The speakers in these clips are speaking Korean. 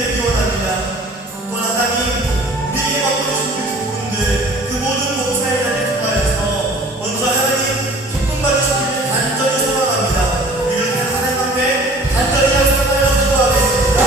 되기 원합니다. 또한 하나님, 우리에게 맡겨 주신 그 기쁨들, 그 모든 봉사의 자리를 통하여서 먼저 하나님 기쁨 받으시기를 간절히 소망합니다. 우리를 하나님 앞에 간절히 약속하여 기도하겠습니다.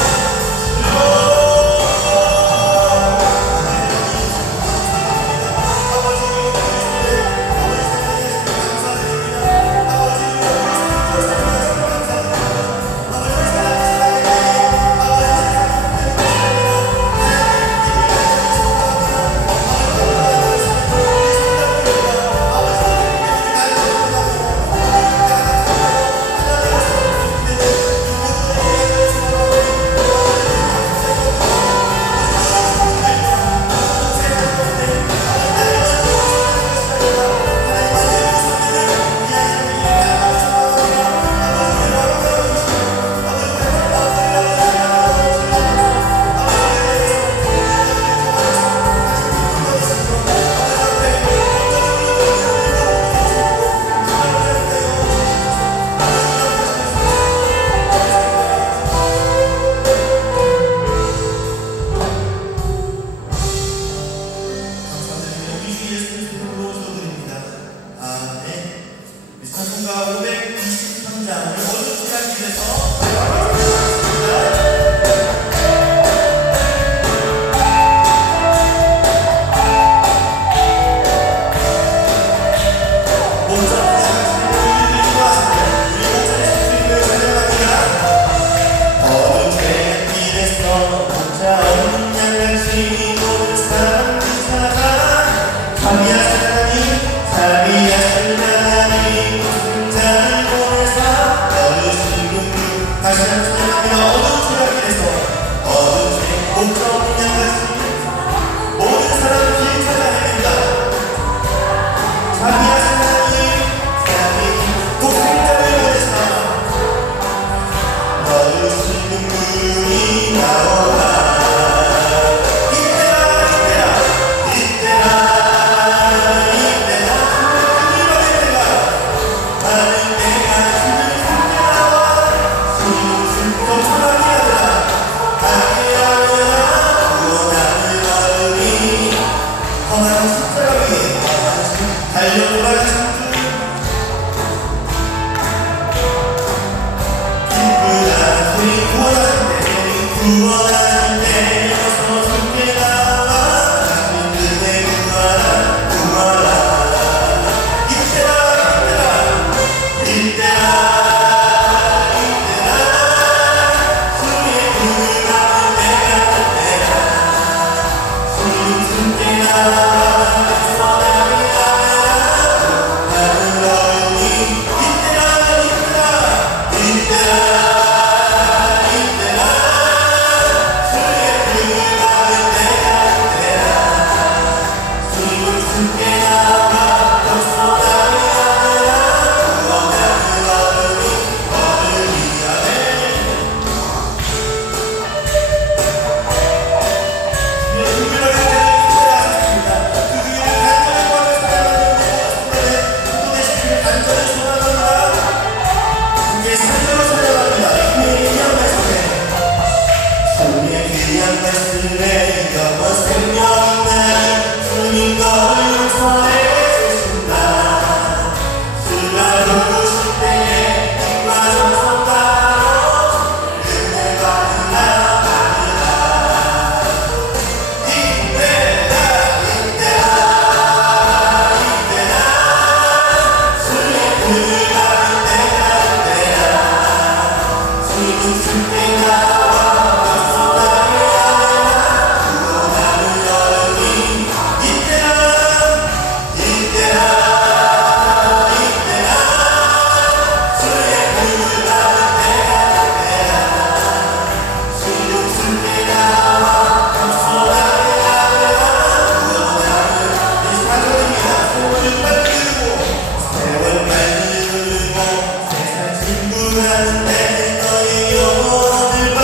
찬송가 523장을 모두 시작해서 다시 한번 찬양합니다. 어두운 지하길에서 어두운 새 목자 없는 양같이 모든 사람을 길 찾아 헤맨다. 자기 하나님 자기 독생자를 보내사 어두운 눈물이 나오라. 친구라는 내 너의 영혼을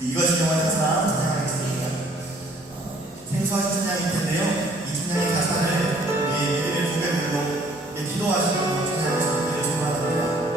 이것이 영원한 사랑 찬양하겠습니다. 생소하신 찬양일 텐데요. 이 찬양의 가사를 우리 믿음의 고백으로 기도하시고 찬양하시기를 축원합니다.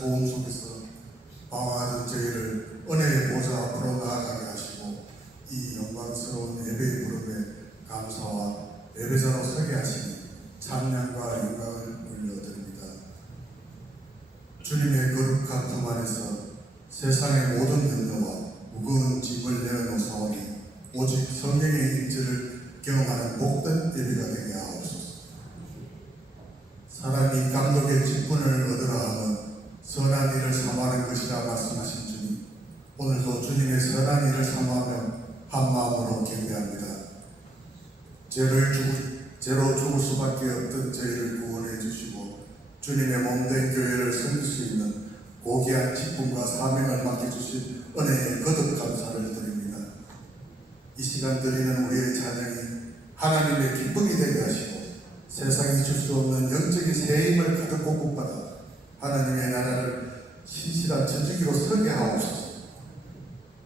소음 속에서 방황하던 저희를 은혜의 보좌 앞으로 나아가게 하시고 이 영광스러운 예배의 부름에 감사와 예배자로 서게 하시니 찬양과 영광을 올려드립니다. 주님의 거룩한 품 안에서 세상의 모든 염려와 무거운 짐을 내어놓사오니 오직 성령의 임재를 경험하는 복된 예배가 되게 하옵소서. 사람이 감독의 직분을 얻으라 함은 선한 일을 삼하는 것이라 말씀하신 주님, 오늘도 주님의 선한 일을 삼하며 한 마음으로 경배합니다. 죄로 죽을 수밖에 없던 저희를 구원해 주시고 주님의 몸된 교회를 섬길 수 있는 고귀한 직분과 사명을 맡겨주신 은혜에 거듭 감사를 드립니다. 이 시간 드리는 우리의 찬양이 하나님의 기쁨이 되게 하시고 세상이 줄 수 없는 영적인 새 힘을 가득 공급받아 하나님의 나라를 신실한 전지기로 서게 하옵소서.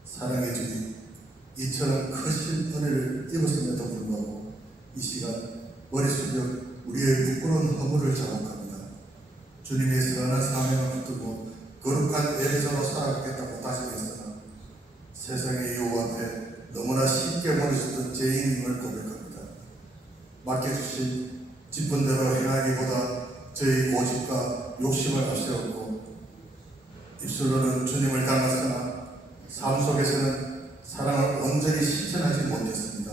사랑의 주님, 이처럼 크신 은혜를 입었음에도 불구하고 이 시간 머리 숙여 우리의 부끄러운 허물을 자복합니다. 주님의 선한 사명을 붙들고 거룩한 예배자로 살아가겠다고 다짐했으나 세상의 유혹 앞에 너무나 쉽게 버리셨던 죄인임을 고백합니다. 맡겨주신 직분대로 행하기보다 저희 고집과 욕심을 앞세웠고 입술로는 주님을 닮았으나 삶 속에서는 사랑을 온전히 실천하지 못했습니다.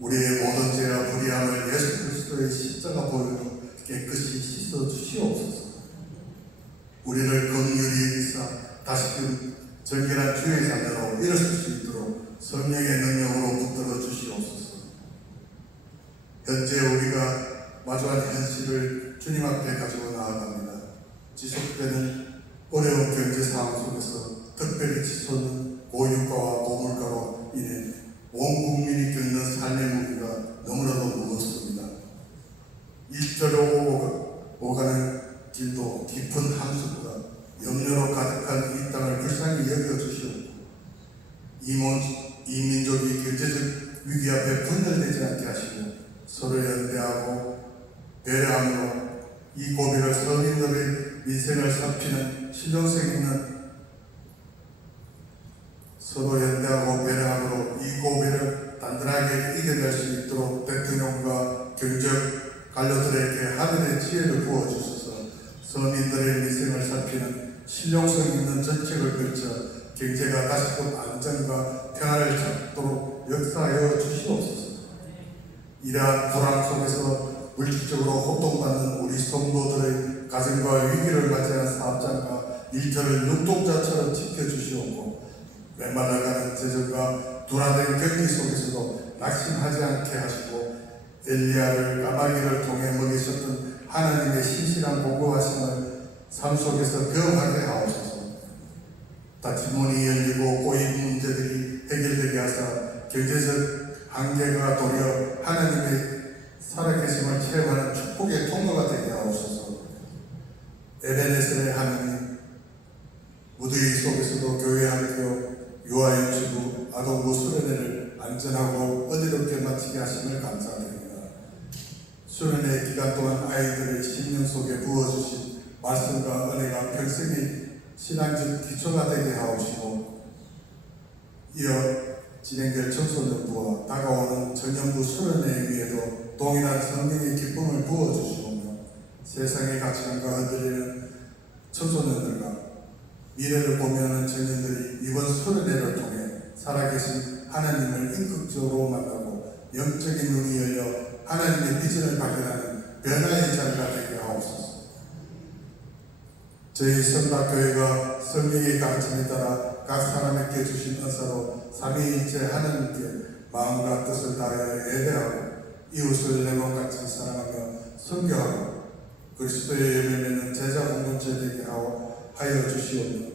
우리의 모든 죄와 불의함을 예수 그리스도의 십자가 보혈로 깨끗이 씻어 주시옵소서. 우리를 긍휼히 여기사 다시금 정결한 주의 자녀로 일어설 수 있도록 성령의 능력으로 붙들어 주시옵소서. 현재 우리가 마주한 현실을 주님 앞에 가지고 나아갑니다. 지속되는 어려운 경제 상황 속에서 특별히 치솟는 고유가와 고물가로 인해 온 국민이 겪는 삶의 무게가 너무나도 무겁습니다. 일터로 오가는 길도 깊은 함수보다 염려로 가득한 이 땅을 불쌍히 여겨주시옵고 이 민족이 경제적 위기 앞에 분열되지 않게 하시고 서로 연대하고 배려함으로 이 고비를 서민들의 민생을 살피는 실용성 있는 서로 연대하고 배려함으로 이 고비를 단단하게 이겨낼 수 있도록 대통령과 경제 관료들에게 하늘의 지혜를 부어주셔서 서민들의 민생을 살피는 실용성 있는 정책을 펼쳐 경제가 다시금 안정과 평화를 찾도록 역사하여 주시옵소서. 이러한 불황 속에서 물질적으로 호통받는 우리 성도들의 가정과 위기를 맞이한 사업장과 일터를 눈동자처럼 지켜주시옵고 메말라가는 재정과 둔화된 경기 속에서도 낙심하지 않게 하시고 엘리야를 까마귀를 통해 먹이셨던 하나님의 신실한 보고하심을 삶 속에서 경험하게 하옵소서. 다친 문이 열리고 고인 문제들이 해결되게 하사 경제적 한계가 도리어 하나님의 살아계심을 체험하는 축복의 통로가 되게 하옵소서. 에베네셀의 하나님, 무더위 속에서도 교회 학교, 유아연수부, 아동부 수련회를 안전하고 어지럽게 마치게 하심을 감사드립니다. 수련회 기간 동안 아이들의 심령 속에 부어주신 말씀과 은혜가 평생의 신앙적 기초가 되게 하옵시고 이어 진행될 청소년부와 다가오는 전년부 수련회 위에도 동일한 성령의 기쁨을 부어주시오며 세상의 가치관과 흔들리는 청소년들과 미래를 고민하는 청년들이 이번 수련회를 통해 살아계신 하나님을 인격적으로 만나고 영적인 눈이 열려 하나님의 비전을 발견하는 변화의 자리가 되게 하옵소서. 저희 성락교회가 성령의 가르침에 따라 각 사람에게 주신 은사로 삼위일체 하나님께 마음과 뜻을 다하여 예배하고 이웃을 내 몸같이 사랑하며 섬겨하고 그리스도의 열매맺는 제자 공동체 되게 하여 주시오며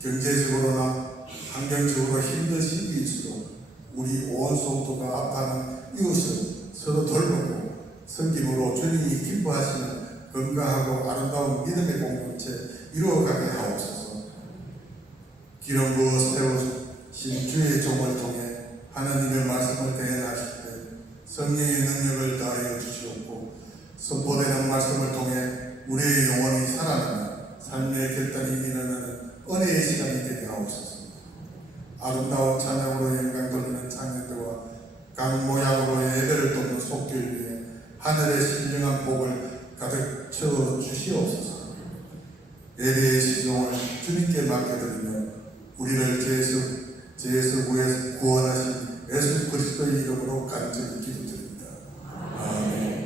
경제적으로나 환경적으로 힘든 시기일수록 우리 온 성도가 아파하는 이웃을 서로 돌보고 섬김으로 주님이 기뻐하시는 건강하고 아름다운 믿음의 공동체 이루어가게 하옵소서. 기름 부어 세우신 주의 종을 통해 하나님의 말씀을 대행하실 때 성령의 능력을 다하여 주시옵고 선포되는 말씀을 통해 우리의 영혼이 살아나며 삶의 결단이 일어나는 은혜의 시간이 되게 하옵소서. 아름다운 찬양으로 영광 돌리는 창녀들과 강 모양으로 예배를 돕는 속교를 위해 하늘의 신령한 복을 가득 채워 주시옵소서. 예배의 시종을 주님께 맡겨드리며 우리를 죄에서 구원하신 예수 그리스도의 이름으로 간절히 기도드립니다. 아멘.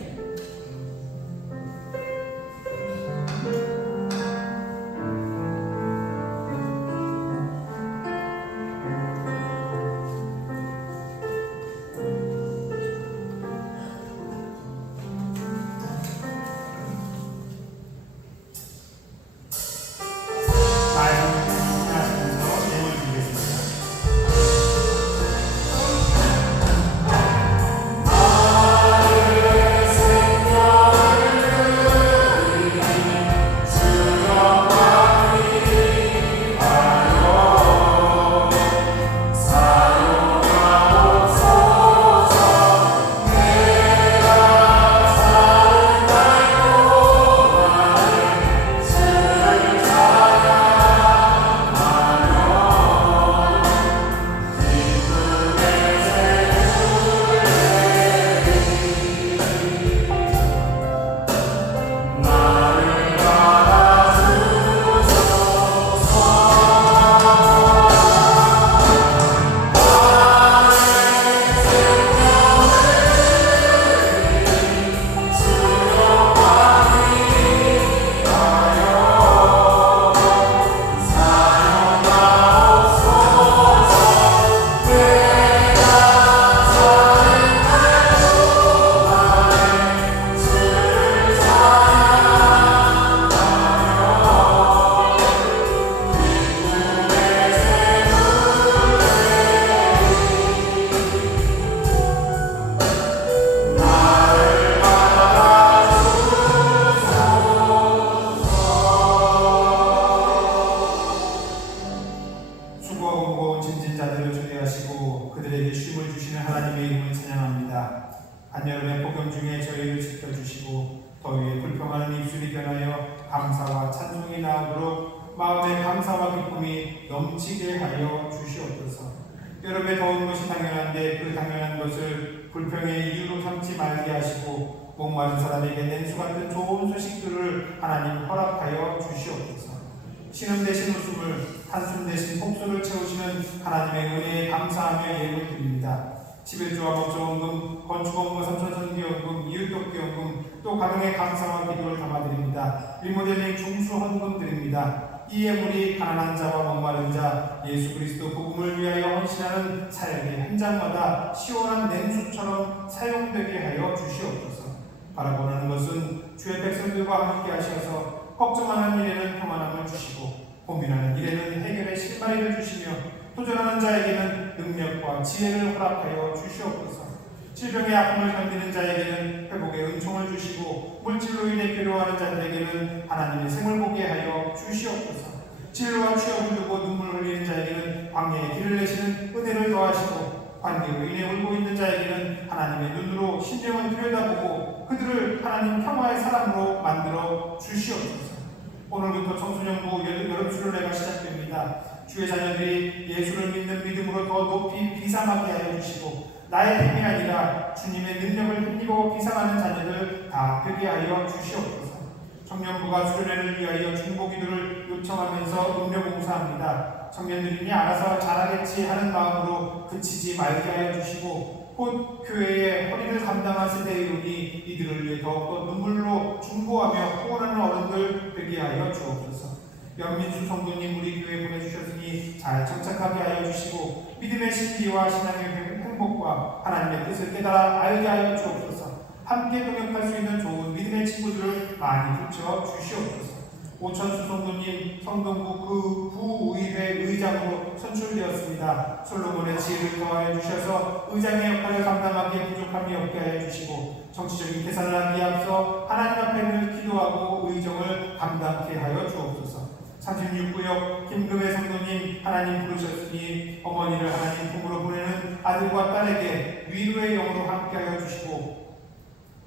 한여름의 폭염 중에 저희를 지켜주시고 더위에 불평하는 입술이 변하여 감사와 찬송이 나오도록 마음의 감사와 기쁨이 넘치게 하여 주시옵소서. 여름에 더운 것이 당연한데 그 당연한 것을 불평의 이유로 삼지 말게 하시고 목마른 사람에게 냉수 같은 좋은 소식들을 하나님 허락하여 주시옵소서. 신음 대신 웃음을, 한숨 대신 폭소를 채우시는 하나님의 은혜에 감사하며 예물 드립니다. 11조와 목조원금, 건축원금, 삼천선기원금, 이웃돕기원금, 또 가정의 감사와 기도를 담아드립니다. 리모델링 중수헌금 드립니다. 이 예물이 가난한 자와 목마른 자, 예수 그리스도 복음을 위하여 헌신하는 사역의 현장마다 시원한 냉수처럼 사용되게 하여 주시옵소서. 바라보는 것은 주의 백성들과 함께 하셔서 걱정하는 일에는 평안함을 주시고 고민하는 일에는 해결의 실마리를 주시며 도전하는 자에게는 능력과 지혜를 허락하여 주시옵소서. 질병의 아픔을 견디는 자에게는 회복의 은총을 주시고 물질로 인해 괴로워하는 자들에게는 하나님의 생을 보게 하여 주시옵소서. 진로와 취업을 두고 눈물을 흘리는 자에게는 광야의 길을 내시는 은혜를 더하시고 관계로 인해 울고 있는 자에게는 하나님의 눈으로 심령을 들여다보고 그들을 하나님 평화의 사람으로 만들어 주시옵소서. 오늘부터 청소년부 여름수련회가 시작됩니다. 주의 자녀들이 예수를 믿는 믿음으로 더 높이 비상하게 하여 주시고 나의 힘이 아니라 주님의 능력을 힘입어 비상하는 자녀들 다 되게 하여 주시옵소서. 청년부가 수련회를 위하여 중보기도를 요청하면서 음료봉사합니다. 청년들이니 알아서 잘하겠지 하는 마음으로 그치지 말게 하여 주시고 곧 교회의 허리를 감당한 세대의 은이 이들을 위해 더욱더 눈물로 중보하며 후원하는 어른들 되게 하여 주옵소서. 영민수 성도님 우리 교회 보내주셨으니 잘 정착하게 하여 주시고 믿음의 진리와 신앙의 행복과 하나님의 뜻을 깨달아 알게 하여 주옵소서. 함께 동역할 수 있는 좋은 믿음의 친구들을 많이 붙여 주시옵소서. 오천수 성도님 성동구 그 부의회 의장으로 선출되었습니다. 솔로몬의 지혜를 더하여 주셔서 의장의 역할을 감당하기에 부족함이 없게 하여 주시고 정치적인 계산을 하기에 앞서 하나님 앞에 늘 기도하고 의정을 감당케 하여 주옵소서. 36구역 김금혜 성도님 하나님 부르셨으니 어머니를 하나님 품으로 보내는 아들과 딸에게 위로의 영으로 함께하여 주시고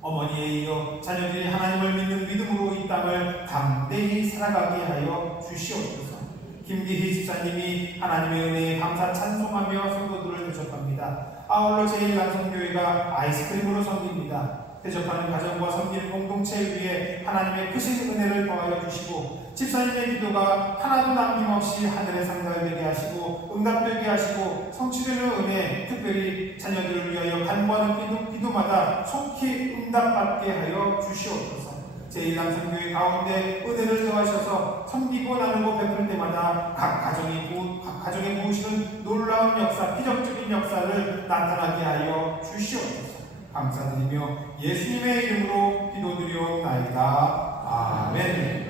어머니에 이어 자녀들이 하나님을 믿는 믿음으로 이 땅을 담대히 살아가게 하여 주시옵소서. 김기희 집사님이 하나님의 은혜에 감사 찬송하며 성도들을 대접합니다. 아울러 제1남성교회가 아이스크림으로 섬깁니다. 대접하는 가정과 섬기는 공동체를 위해 하나님의 크신 은혜를 더하여 주시고 집사님의 기도가 하나도 남김없이 하늘의 상가에 되게 하시고 응답되게 하시고 성취되는 은혜, 특별히 자녀들을 위하여 간구하는 기도마다 속히 응답받게 하여 주시옵소서. 제1남성교회 가운데 은혜를 더하셔서 섬기고 나누고 베풀 때마다 각 가정에 부으시는 놀라운 역사, 기적적인 역사를 나타나게 하여 주시옵소서. 감사드리며 예수님의 이름으로 기도드리옵나이다. 아멘.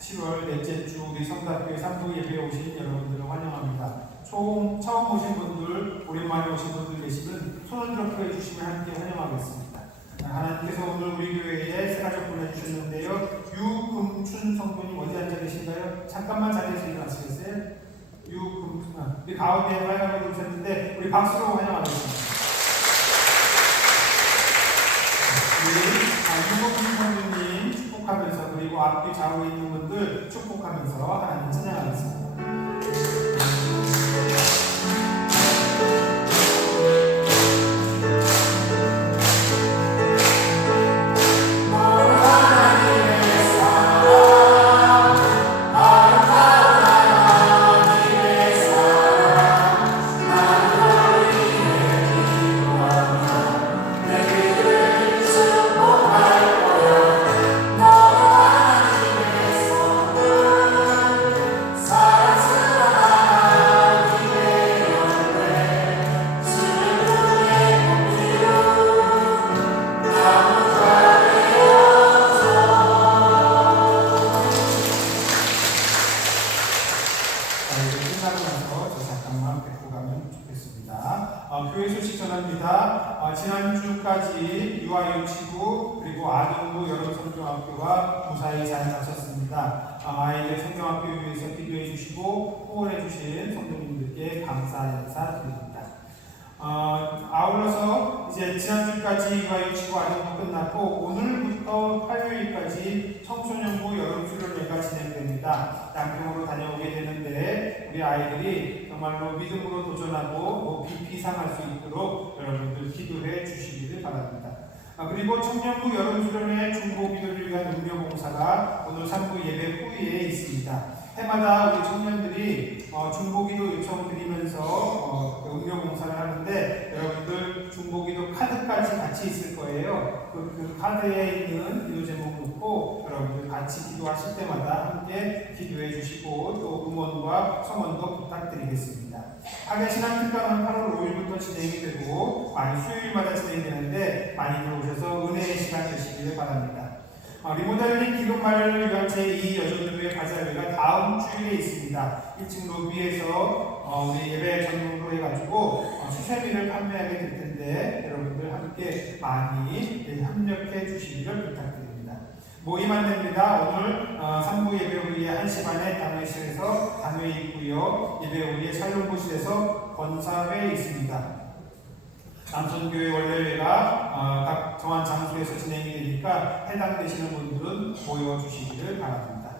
7월 넷째 주 우리 성답교회 3부 예배에 오신 여러분들을 환영합니다. 처음 오신 분들, 오랜만에 오신 분들 계시면 손을 들어 해주시면 함께 환영하겠습니다. 하나님께서 오늘 우리 교회에 새 가족 보내주셨는데요. 유금춘 성도님 어디 앉아 계신가요? 잠깐만 자리에서 일어나시겠어요? 유금춘, 우리 가운데 빨간옷 입으셨는데 우리 박수로 환영하겠습니다. 우리 유금춘 성도님 축복하면서, 그리고 앞뒤 좌우에 있는 분들 축복하면서 하나님 찬양하겠습니다. 교회 소식 전합니다. 지난주까지 유아유치부 그리고 아동부 여름성경학교가 무사히 잘 마쳤습니다. 아이들 성경학교 위해서 기도해 주시고 후원해 주신 성도님들께 감사 인사 드립니다. 아울러서 이제 지난주까지 유아유치부 아동부 끝났고 오늘부터 화요일까지 청소년부 여름수련회가 진행됩니다. 양평으로 다녀오게 되는데 우리 아이들이 정말로 믿음으로 도전하고 비상할 수 있도록 여러분들 기도해 주시기를 바랍니다. 그리고 청년부 여름수련회 중고기도를 위한 음료봉사가 오늘 3부 예배 후에 있습니다. 해마다 우리 청년들이 중보기도 요청드리면서 음료봉사를 하는데 여러분들 중보기도 카드까지 같이 있을 거예요. 그 카드에 있는 기도 제목 놓고 여러분들 같이 기도하실 때마다 함께 기도해 주시고 또 응원과 성원도 부탁드리겠습니다. 하계신앙특강은 8월 5일부터 진행이 되고 많이 수요일마다 진행되는데 많이들 오셔서 은혜의 시간 되시기를 바랍니다. 리모델링 기금 마련을 위한 제2 여전교회 바자회가 다음 주일에 있습니다. 1층 로비에서 우리 예배 전문으로 해가지고 수세미를 판매하게 될 텐데 여러분들 함께 많이 협력해 주시기를 부탁드립니다. 모임 안내입니다. 오늘 3부 예배 후에 1시 반에 단회실에서 단회 있고요. 예배 후에 샬롬부실에서 권사회 있습니다. 남천교회 원래회가 각 정한 장소에서 진행이 되니까 해당되시는 분들은 모여주시기를 바랍니다.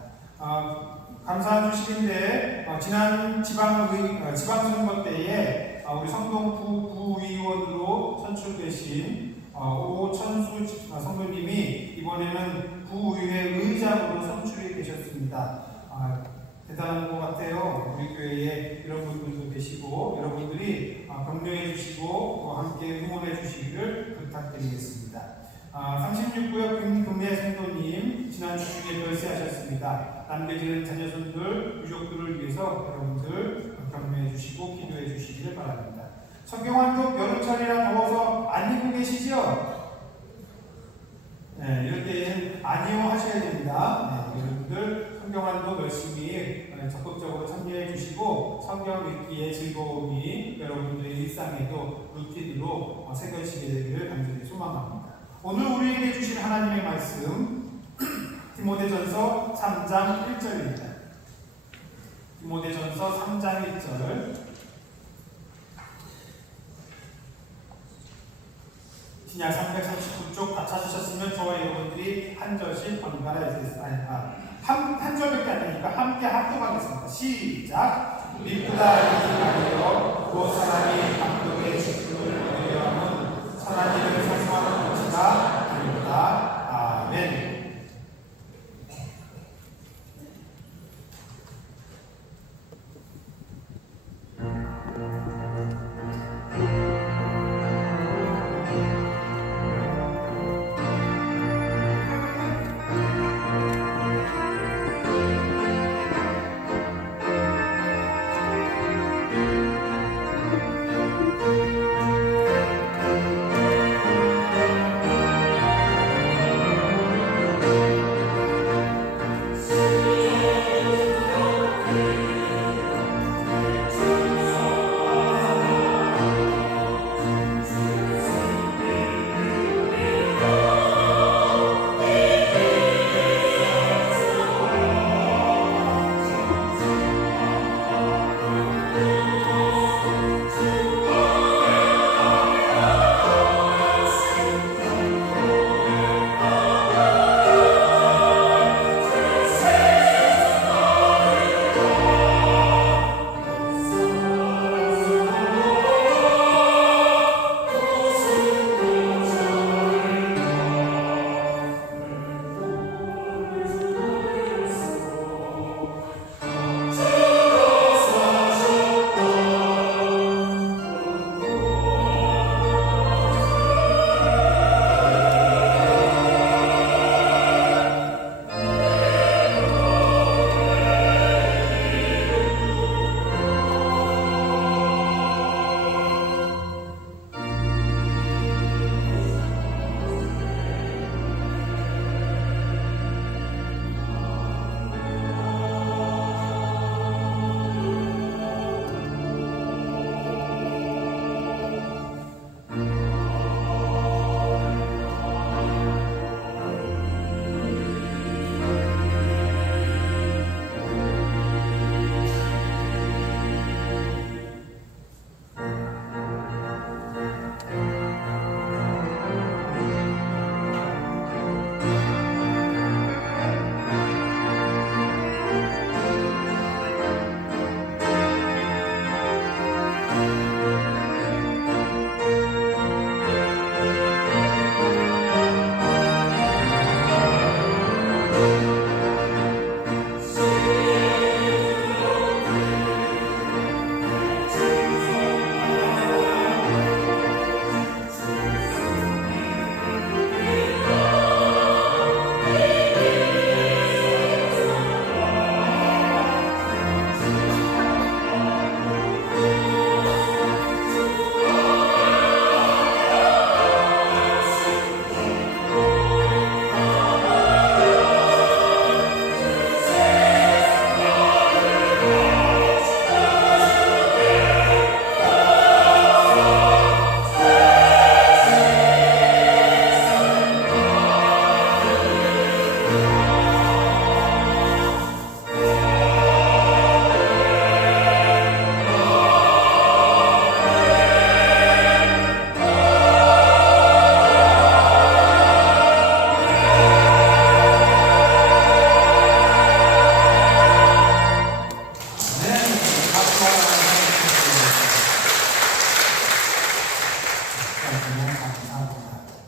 감사한 소식인데 지난 지방선거 때에 우리 성동구 부의원으로 선출되신 오천수 성도님이 이번에는 부의회 의장으로 선출이 되셨습니다. 대단한 것 같아요. 우리 교회에 이런 분들도 계시고 여러분들이 격려해 주시고 함께 응원해 주시기를 부탁드리겠습니다. 36구역 금예 성도님 지난주 중에 별세하셨습니다. 남겨지는 자녀손들, 유족들을 위해서 여러분들 격려해 주시고 기도해 주시기를 바랍니다. 성경환독 여름철이라 더워서 안 입고 계시죠? 네, 이럴 때는 아니요 하셔야 됩니다. 네, 여러분들 성경환독 열심히 적극적으로 참여해 주시고 성경 읽기의 즐거움이 여러분들의 일상에도 루틴으로 새겨지게 되기를 간절히 소망합니다. 오늘 우리에게 주신 하나님의 말씀 디모데전서 3장 1절입니다. 디모데전서 3장 1절. 신약 339쪽 다 찾으셨으면 저와 여러분들이 한 절씩 번갈아 읽겠습니다. 한 절밖에 안 되니까 함께 합독하겠습니다. 시작. 믿고다 이기하여 그 사람이 감독의 직분을 얻으려 함은 선한 일을 사모하는 것이다 아닙니다. 아멘.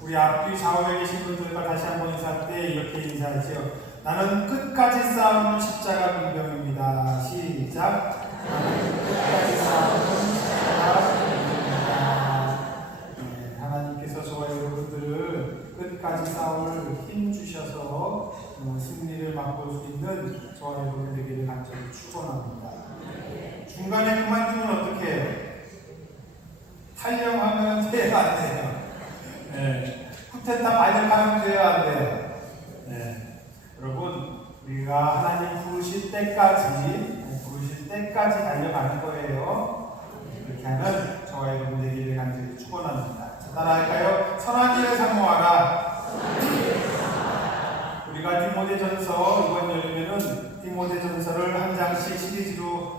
우리 앞뒤 좌우에 계신 분들과 다시 한번 인사할 때 이렇게 인사하죠. 나는 끝까지 싸우는 십자가 군병입니다. 시작. 나는 끝까지 싸우는 십자가 군병입니다. 네, 하나님께서 저와 여러분들을 끝까지 싸울 힘 주셔서 승리를 맛볼 수 있는 저와 여러분 되기를 간절히 축원합니다. 중간에 그만두면 어떻게 해요? 탈영하면 돼야 안 돼요? 네. 쿠텐타 발령하면 돼야 안 돼요? 네. 여러분, 우리가 하나님 부르실 때까지 달려가는 거예요. 그렇게 하는 저와 여러분 되기를 간절히 축원합니다. 따라할까요? 선한 일을 사모하라. 우리가 디모데전서 이번 여름에는 디모데전서를 한 장씩 시리즈로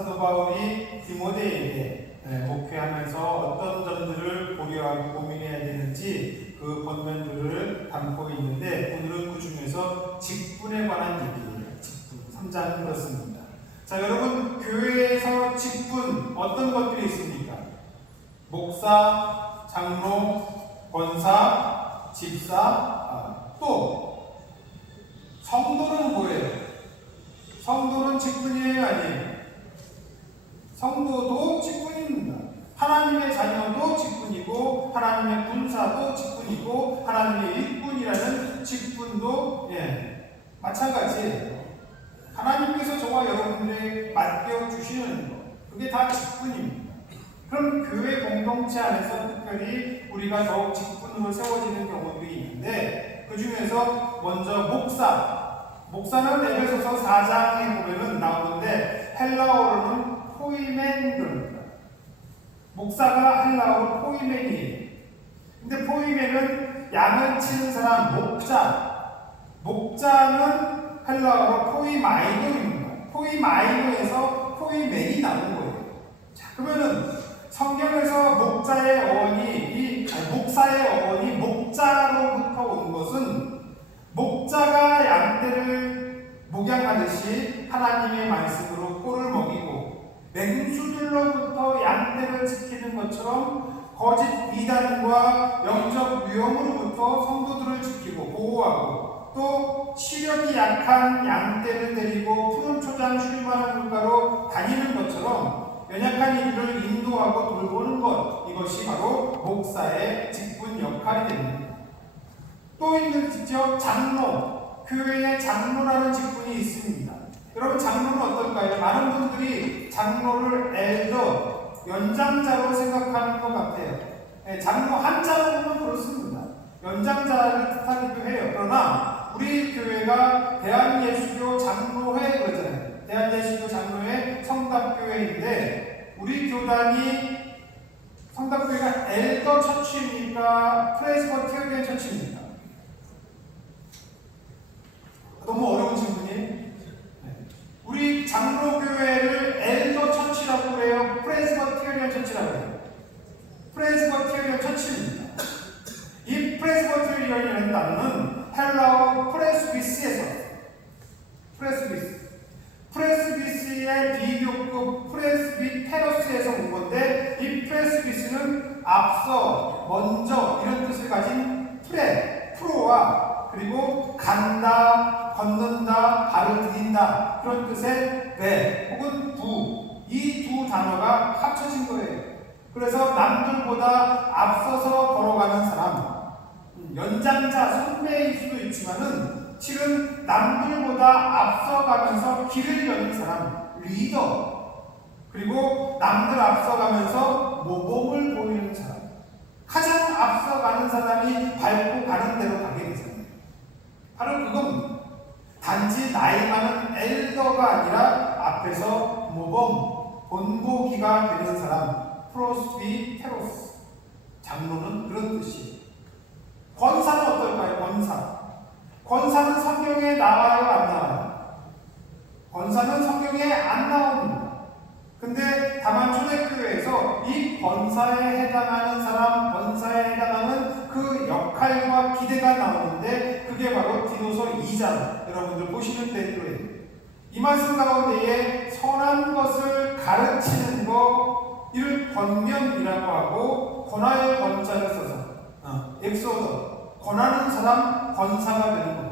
사도 바울이 디모데에게 목회하면서 어떤 점들을 고려하고 고민해야 되는지 그 본면들을 담고 있는데 오늘은 그 중에서 직분에 관한 얘기예요. 직분 3장은 그렇습니다. 자, 여러분, 교회에서 직분 어떤 것들이 있습니까? 목사, 장로, 권사, 집사, 또 성도는 뭐예요? 성도는 직분이에요, 아니에요? 성도도 직분입니다. 하나님의 자녀도 직분이고 하나님의 군사도 직분이고 하나님의 일꾼이라는 직분도 마찬가지예요. 하나님께서 저와 여러분들에게 맡겨 주시는 것, 그게 다 직분입니다. 그럼 교회 공동체 안에서 특별히 우리가 더욱 직분으로 세워지는 경우들이 있는데 그 중에서 먼저 목사는 에베소서 4장에 보면은 나오는데 헬라어로는 포이멘입니다. 목사가 헬라어로 포이멘이에요. 근데 포이멘은 양을 치는 사람, 목자는 헬라어로 포이마이노입니다. 포이마이노에서 포이멘이 나온 거예요. 자, 그러면은 성경에서 목사의 어원이 목자로부터 온 것은 목자가 양떼를 목양하듯이 하나님의 말씀으로 꼴을 먹이고 맹수들로부터 양떼를 지키는 것처럼 거짓 이단과 영적 위험으로부터 성도들을 지키고 보호하고 또 시력이 약한 양떼를 데리고 푸른 초장 쉴만한 물가로 다니는 것처럼 연약한 이들을 인도하고 돌보는 것, 이것이 바로 목사의 직분 역할이 됩니다. 또 있는 직접 장로, 교회에 장로라는 직분이 있습니다. 여러분, 장로는 어떨까요? 많은 분들이 장로를 엘더, 연장자로 생각하는 것 같아요. 장로 한자로 보면 그렇습니다. 연장자를 뜻하기도 해요. 그러나 우리 교회가 대한예수교 장로회 그러잖아요. 대한예수교 장로회 성답교회인데 우리 교단이 성답교회가 엘더 처치입니까? 프레스버티어리언 처치입니까? 너무 어려운 질문이에요. 우리 장로교회를 엘더 처치라고 그래요? 프레스버티어리언 처치라고 해요? 프레스버티어리언 처치입니다. 이 프레스버티어리언이라는 단어는 헬라어 프레스비스의 비교급 프레스비테러스에서 온 건데 이 프레스비스는 앞서, 먼저 이런 뜻을 가진 프로와 그리고 간다, 걷는다, 발을 들인다 그런 뜻의 배 혹은 부, 이 두 단어가 합쳐진 거예요. 그래서 남들보다 앞서서 걸어가는 사람, 연장자, 선배일 수도 있지만은 실은 남들보다 앞서가면서 길을 여는 사람, 리더, 그리고 남들 앞서가면서 모범을 보이는 사람, 가장 앞서가는 사람이 밟고 가는 대로 가게 되잖아요. 바로 그겁니다. 단지 나이 많은 엘더가 아니라 앞에서 모범, 본보기가 되는 사람, 프로스비테로스, 장로는 그런 뜻이에요. 권사는 어떨까요? 권사는 성경에 나와요, 안 나와요? 권사는 성경에 안 나옵니다. 근데 다만 초대교회에서 이 권사에 해당하는 사람, 권사에 해당하는 그 역할과 기대가 나오는데 그게 바로 디도서 2장, 여러분들 보시는 대로예요. 이 말씀 가운데에 선한 것을 가르치는 거, 이를 권면이라고 하고 권하의 권자를 써서 엑소더, 권하는 사람, 권사가 되는 겁니다.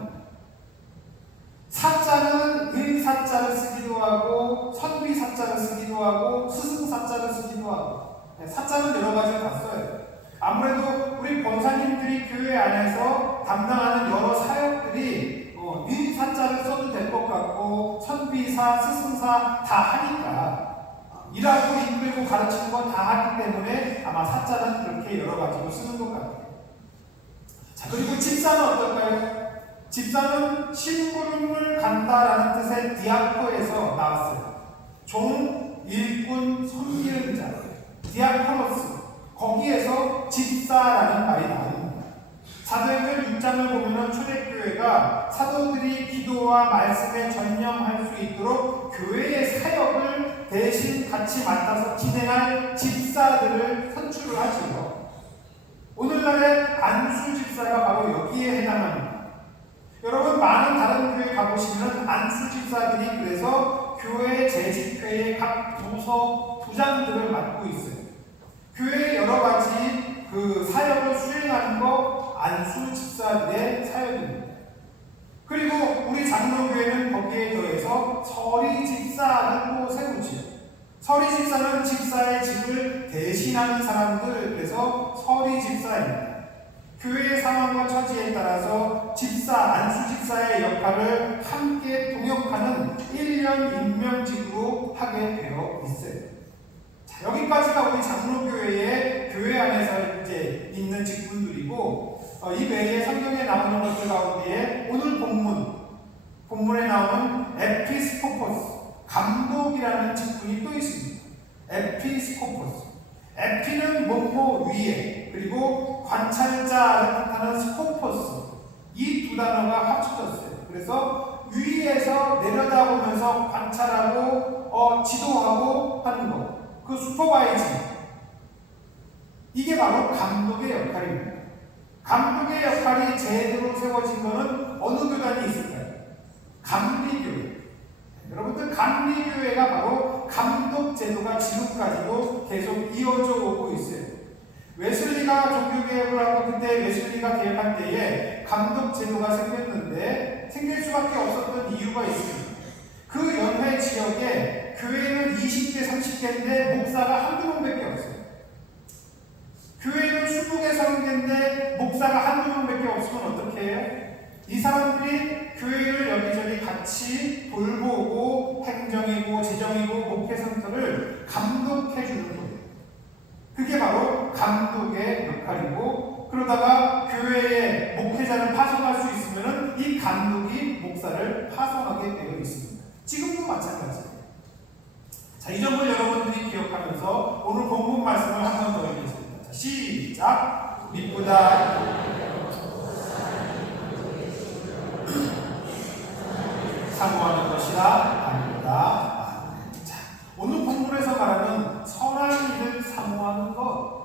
사자는 의사자를 쓰기도 하고 선비사자를 쓰기도 하고 스승사자를 쓰기도 하고 사자는 여러 가지를 다 써요. 아무래도 우리 권사님들이 교회 안에서 담당하는 여러 사역들이 의사자를 써도 될 것 같고 선비사, 스승사 다 하니까 일하고 이끌고 가르치는 건 다 하기 때문에 아마 사자는 그렇게 여러 가지로 쓰는 것 같아요. 자, 그리고 집사는 어떨까요? 집사는 심부름을 간다라는 뜻의 디아코에서 나왔어요. 종, 일꾼, 섬기는 자, 디아코노스, 거기에서 집사라는 말이 나옵니다. 사도행전 6장을 보면 초대교회가 사도들이 기도와 말씀에 전념할 수 있도록 교회의 사역을 대신 같이 맡아서 진행할 집사들을 선출을 하지요. 오늘날의 안수 집사가 바로 여기에 해당합니다. 여러분, 많은 다른 교회 가보시면 안수 집사들이 그래서 교회 재직회의 각 부서 부장들을 맡고 있어요. 교회의 여러 가지 그 사역을 수행하는 거 안수 집사들의 사역입니다. 그리고 우리 장로교회는 거기에 더해서 서리 집사를 또 세우지요. 서리 집사는 집사의 직을 대신하는 사람들, 그래서 서리 집사입니다. 교회의 상황과 처지에 따라서 집사, 안수 집사의 역할을 함께 동역하는 1년 임명직으로 하게 되어 있어요. 자, 여기까지가 우리 장로교회의 교회 안에서 이제 있는 직분들이고, 이 외에 성경에 나오는 것들 가운데에 오늘 본문에 나오는 에피스코포스, 감독이라는 직분이 또 있습니다. 에피스코포스. 에피는 뭐뭐 위에, 그리고 관찰자를 뜻하는 스코포스, 이 두 단어가 합쳐졌어요. 그래서 위에서 내려다보면서 관찰하고 지도하고 하는 것, 그 슈퍼바이징, 이게 바로 감독의 역할입니다. 감독의 역할이 제대로 세워진 것은 어느 교단이 있을까요? 감리교회. 여러분들, 감리교회가 바로 감독 제도가 지금까지도 계속 이어져 오고 있어요. 웨슬리가 종교개혁을 하고 그때 웨슬리가 개혁할 때에 감독 제도가 생길 수밖에 없었던 이유가 있습니다. 그 연회 지역에 교회는 20개, 30개인데 목사가 한두 명밖에 없어요. 교회는 20개, 30개인데 목사가 한두 명밖에 없으면 어떻게 해요? 이 사람들이 교회를 여기저기 같이 돌보고 행정이고 재정이고 목회센터를 감독해주는 거예요. 그게 바로 감독의 역할이고, 그러다가 교회에 목회자를 파송할 수 있으면 이 감독이 목사를 파송하게 되어 있습니다. 지금도 마찬가지예요. 자, 이 점을 여러분들이 기억하면서 오늘 본문 말씀을 한 번 더 읽겠습니다. 자, 시작! 믿보다 사모하는 것이라 합니다. 자, 오늘 본문에서 말하는 선한 일을 사모하는 것,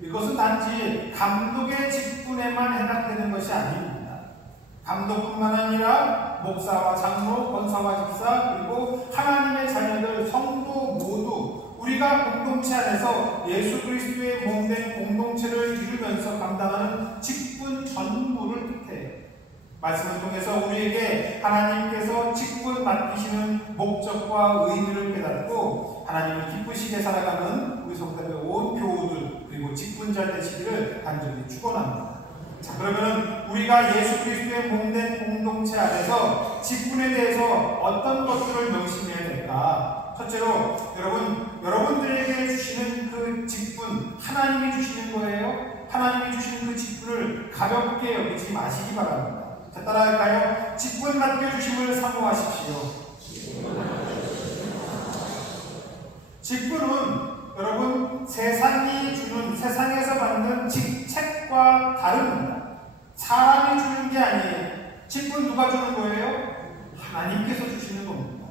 이것은 단지 감독의 직분에만 해당되는 것이 아닙니다. 감독뿐만 아니라 목사와 장로, 권사와 집사, 그리고 하나님의 자녀들, 성도 모두 우리가 공동체 안에서 예수 그리스도의 몸된 공동체를 이루면서 감당하는 직분 전부를 뜻해요. 말씀을 통해서 우리에게 하나님께서 직분 맡기시는 목적과 의미를 깨닫고 하나님을 기쁘시게 살아가는 우리 성도의 온 교우들, 그리고 직분자 되시기를 간절히 축원합니다. 자, 그러면 우리가 예수 그리스도의 몸된 공동체 안에서 직분에 대해서 어떤 것들을 명심해야 될까? 첫째로, 여러분들에게 주시는 그 직분, 하나님이 주시는 거예요. 하나님이 주시는 그 직분을 가볍게 여기지 마시기 바랍니다. 자, 따라할까요? 직분 맡겨주심을 사모하십시오. 직분은 여러분, 세상에서 받는 직책과 다릅니다. 사람이 주는 게 아니에요. 직분 누가 주는 거예요? 하나님께서 주시는 겁니다.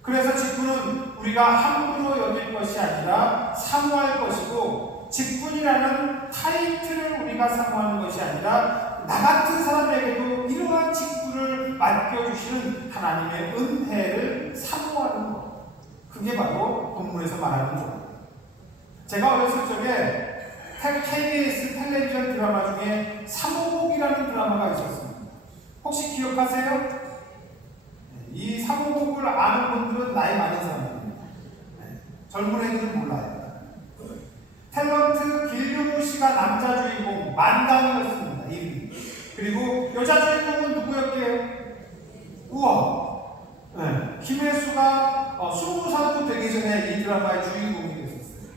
그래서 직분은 우리가 함부로 여길 것이 아니라 사모할 것이고, 직분이라는 타이틀을 우리가 사모하는 것이 아니라 나 같은 사람에게도 이러한 직분을 맡겨주시는 하나님의 은혜를 사모하는 것, 그게 바로 본문에서 말하는 거예요. 제가 어렸을 적에 KBS 텔레비전 드라마 중에 사모곡이라는 드라마가 있었습니다. 혹시 기억하세요? 이 사모곡을 아는 분들은 나이 많은 사람입니다. 젊은 애들은 몰라요. 탤런트 길류무 씨가 남자 주인공 만당이었습니다. 이름이. 그리고 여자 주인공은 누구였게요? 우와. 네. 김혜수가 20살도 되기 전에 이 드라마의 주인공이 됐었어요.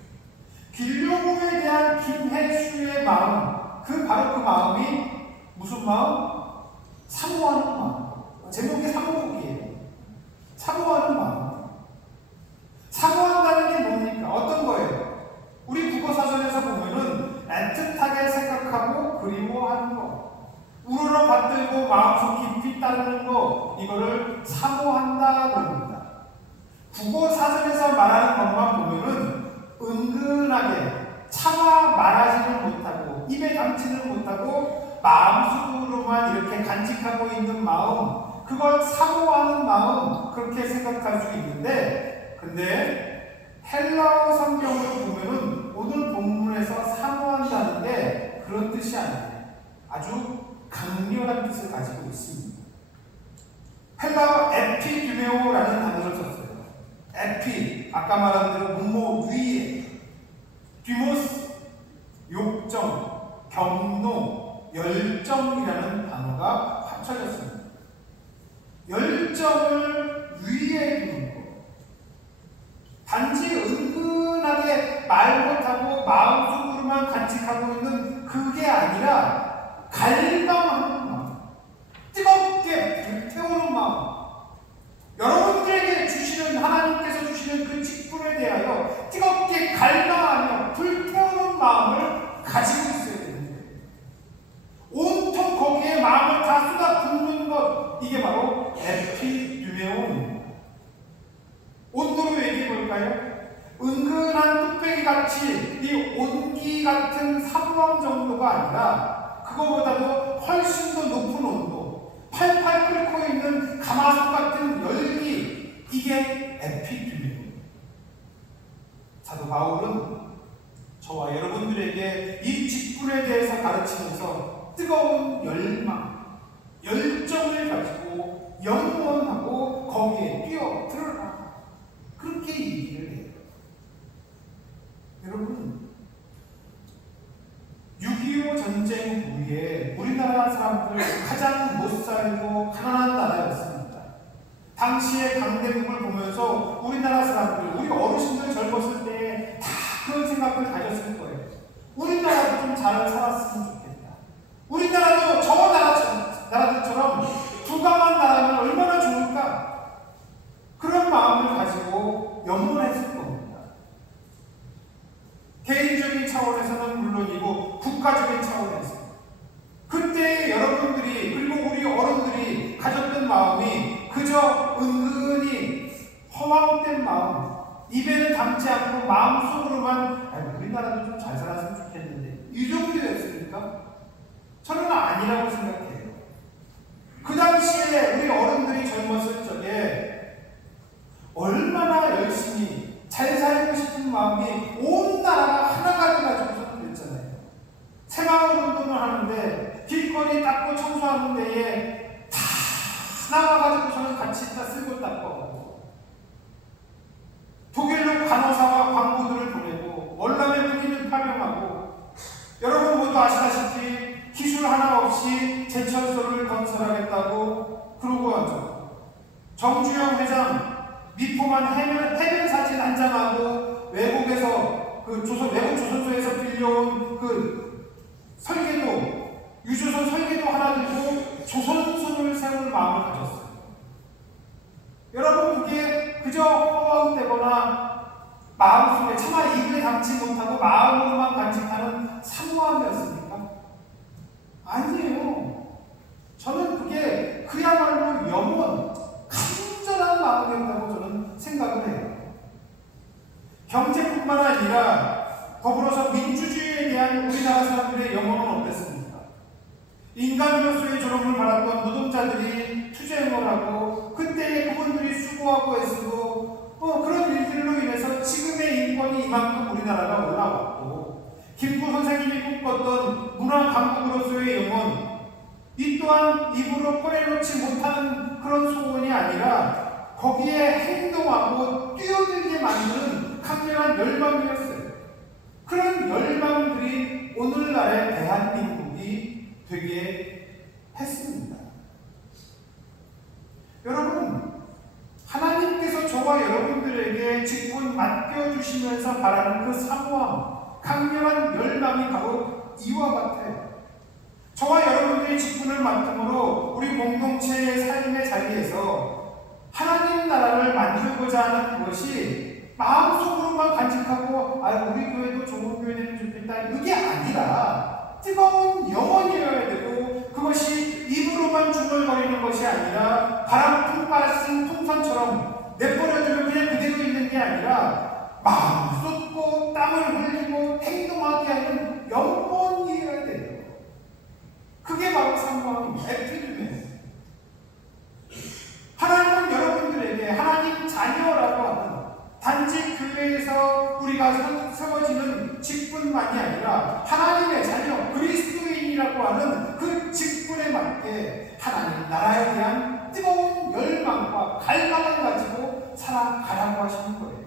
길류무에 대한 김혜수의 마음, 바로 그 마음이 무슨 마음? 사모하는 마음. 제목이 사모곡이에요. 사모하는 마음. 사모한다는 게 뭡니까? 어떤 거예요? 우리 국어사전에서 보면은 애틋하게 생각하고 그리워하는 거, 우러러 받들고 마음속 깊이 따르는 거, 이거를 사모한다 그럽니다. 국어 사전에서 말하는 것만 보면은 은근하게 참아 말하지를 못하고 입에 담지를 못하고 마음속으로만 이렇게 간직하고 있는 마음, 그걸 사모하는 마음, 그렇게 생각할 수 있는데, 근데 헬라어 성경을 보면은 오늘 본문에서 사모한다는 게 그런 뜻이 아니에요. 아주 강렬한 뜻을 가지고 있습니다. 헬라어 에피듀메오라는 단어를 썼어요. 에피, 아까 말한 대로 문모 위에, 듀모스, 욕정, 경노, 열정이라는 단어가 합쳐졌습니다. 열정을 위에 두는 것. 단지 은근하게 말 못하고 마음속으로만 간직하고 있는 그게 아니라 갈망하는 마음, 뜨겁게 불태우는 마음, 여러분들에게 주시는, 하나님께서 주시는 그 직분에 대하여 뜨겁게 갈망하며 불태우는 마음을 가지고 있어야 되는데, 온통 거기에 마음을 다 쏟아 붓는 것, 이게 바로 에피듀메온입니다. 온도로 얘기해 볼까요? 은근한 뚝배기 같이 이 온기 같은 사부함 정도가 아니라 그거보다도 훨씬 더 높은 온도, 팔팔 끓고 있는 가마솥 같은 열기, 이게 에피듀메온입니다. 사도 바울은 저와 여러분들에게 이 직분에 대해서 가르치면서 뜨거운 열망, 열정을 가지고 영원하고 거기에 뛰어들어라, 그렇게 얘기를 해요. 여러분, 6.25 전쟁 후에 우리나라 사람들 가장 못 살고 가난한 나라였습니다. 당시의 강대국을 보면서 우리나라 사람들, 우리 어르신들 젊었을 때 다 그런 생각을 가졌을 거예요. 우리나라도 좀 잘 살았으면 좋겠다. 우리나라도 저 나라들처럼 부강한 나라면 얼마나 좋을까? 그런 마음을 가지고 염원했을 겁니다. 개인적인 차원에서는 물론이고 국가적인 차원에서 그때 여러분들이, 그리고 우리 어른들이 가졌던 마음이 그저 은근히 허황된 마음, 입에는 담지 않고 마음속으로만 우리나라도 좀 잘 살았으면 좋겠는데, 이 정도였습니까? 저는 아니라고 생각해요. 그 당시에 우리 어른들이 젊었을 적에 얼마나 열심히 잘 살고 싶은 마음이 온 나라가 하나가 돼가지고서는 됐잖아요. 새마을 운동을 하는데 길거리 닦고 청소하는 데에 다 나와가지고서는 같이 다 쓸고 닦고, 독일로 간호사와 광부들을 보내고 월남의 군인을 파병하고, 여러분 모두 아시다시피 기술 하나 없이 제철소를 건설하겠다고 그러고 하죠. 정주영 회장 미포만 해변 사진 한 장하고 외국에서 외국 조선소에서 빌려온 그 설계도, 유조선 설계도 하나 들고 조선소를 세울 마음을 가졌어요. 여러분, 그게 그저 허황되거나 마음속에 차마 입에 담지 못하고 마음으로만 간직하는 사모함이었습니까? 아니에요. 저는 그게 그야말로 영원, 간절한 마음이었다고 저는 생각을 해요. 경제뿐만 아니라 더불어서 민주주의에 대한 우리나라 사람들의 영혼은 어땠습니까? 인간으로서의 존엄을 바랐던 노동자들이 투쟁을 하고, 그때의 그분들이 수고하고 애쓰고 그런 일들로 인해서 지금의 인권이 이만큼 우리나라가 올라왔고, 김구 선생님이 꿈꿨던 문화 강국으로서의 영혼, 이 또한 입으로 꺼내놓지 못하는 그런 소원이 아니라 거기에 행동하고 뛰어들게 만드는 강렬한 열망이었어요. 그런 열망들이 오늘날의 대한민국이 되게 했습니다. 여러분, 하나님께서 저와 여러분들에게 직분 맡겨주시면서 바라는 그 사모함, 강렬한 열망이 바로 이와 같아요. 저와 여러분들의 직분을 맡음으로 우리 공동체의 삶의 자리에서 하나님 나라를 만들고자 하는 것이 마음속으로만 간직하고 우리 교회도 좋은 교회 되면 좋겠다, 이게 아니라 뜨거운 영혼이어야 되고, 그것이 입으로만 중얼거리는 것이 아니라 바람 풍 빠진 풍선처럼 내버려두면 그냥 그대로 아니라 마음을 쏟고 땀을 흘리고 행동하게 하는 영혼이어야 돼요. 그게 바로 사모함입니다. 에피드메. 하나님은 여러분들에게 하나님 자녀라고 하는 단지 교회에서 우리가 세워지는 직분만이 아니라 하나님의 자녀, 그리스도인이라고 하는 그 직분에 맞게 하나님 나라에 대한 뜨거운 열망과 갈망을 가지고 살아가라고 하시는 거예요.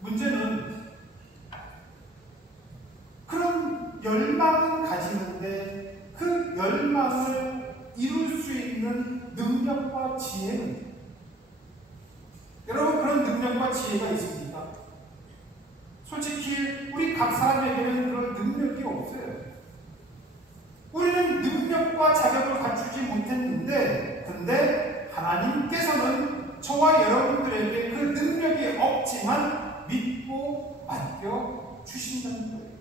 문제는 그런 열망은 가지는데 그 열망을 이룰 수 있는 능력과 지혜는, 여러분 그런 능력과 지혜가 있습니까? 솔직히 우리 각 사람에게는 그런 능력이 없어요. 우리는 능력과 자격을 갖추지 못했는데, 근데 하나님께서는 저와 여러분들에게 그 능력이 없지만 믿고 맡겨 주신다는 거예요.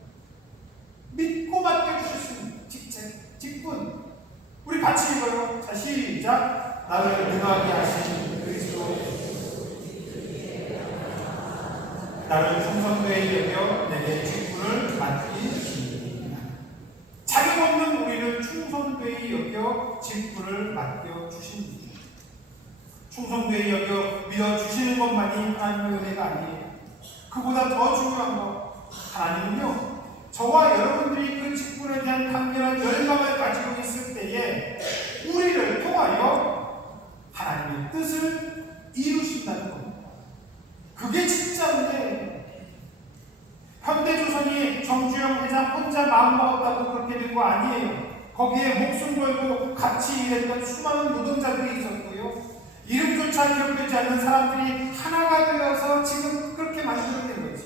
믿고 맡겨 주신 직분. 우리 같이 읽어요. 자, 시작. 나를 능하게 하신 그리스도, 나를 충성되이 여겨 내게 직분을 맡기시니. 자격 없는 우리를 충성되이 여겨 직분을 맡겨 주십니다. 충성되이 여겨 믿어 주시는 것만이 하나님의 은혜가 아니에요. 그보다 더 중요한 것, 하나님은요, 저와 여러분들이 그 직분에 대한 강렬한 열망을 가지고 있을 때에 우리를 통하여 하나님의 뜻을 이루신다는 겁니다. 그게 진짜 은혜예요. 현대조선이 정주영 회장 혼자 마음먹었다고 그렇게 된 거 아니에요. 거기에 목숨 걸고 같이 일했던 수많은 노동자들이 있었고요. 이름조차 기억되지 않는 사람들이 하나가 되어서 지금 그렇게 만들어낸 거죠.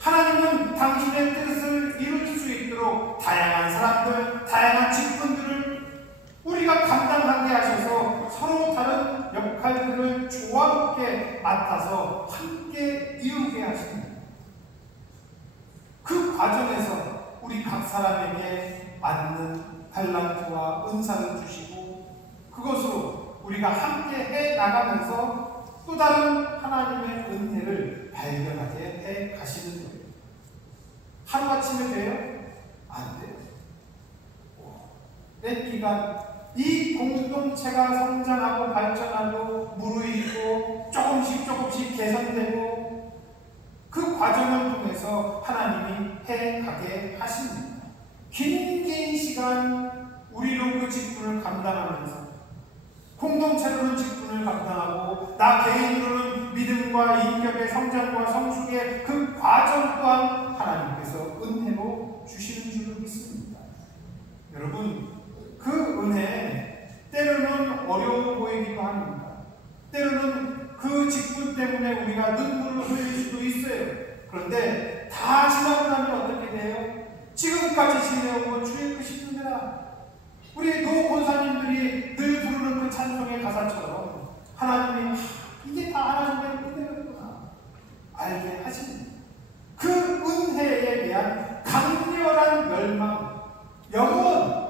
하나님은 당신의 뜻을 이룰 수 있도록 다양한 사람들, 다양한 직분들을 우리가 감당하게 하셔서 서로 다른 역할들을 조화롭게 맡아서 함께 이루게 하십니다. 그 과정에서 우리 각 사람에게 맞는 달란트와 은사를 주시고 그것으로 우리가 함께 해 나가면서 또 다른 하나님의 은혜를 발견하게 해 가시는 거예요. 하루아침에 돼요? 안 돼요. 내 기간, 이 공동체가 성장하고 발전하고 무르익고 조금씩 개선되고 그 과정을 통해서 하나님이 해가게 하십니다. 긴 시간 우리로 그 직분을 감당하면서 공동체로는 직분을 감당하고 나 개인으로는 믿음과 인격의 성장과 성숙의 그 과정 또한 하나님께서 은혜로 주시는 줄로 믿습니다. 여러분, 그 은혜 때로는 어려워 보이기도 합니다. 때로는 그 직분 때문에 우리가 눈물을 흘릴 수도 있어요. 그런데 다 지나고 나면 어떻게 돼요? 지금까지 지내온 주의 크시느니라. 우리 노 권사님들이 늘 부르는 그 찬송의 가사처럼 하나님이 이게 다 하나님의 은혜였구나 알게 하십니다. 그 은혜에 대한 강렬한 열망, 영원,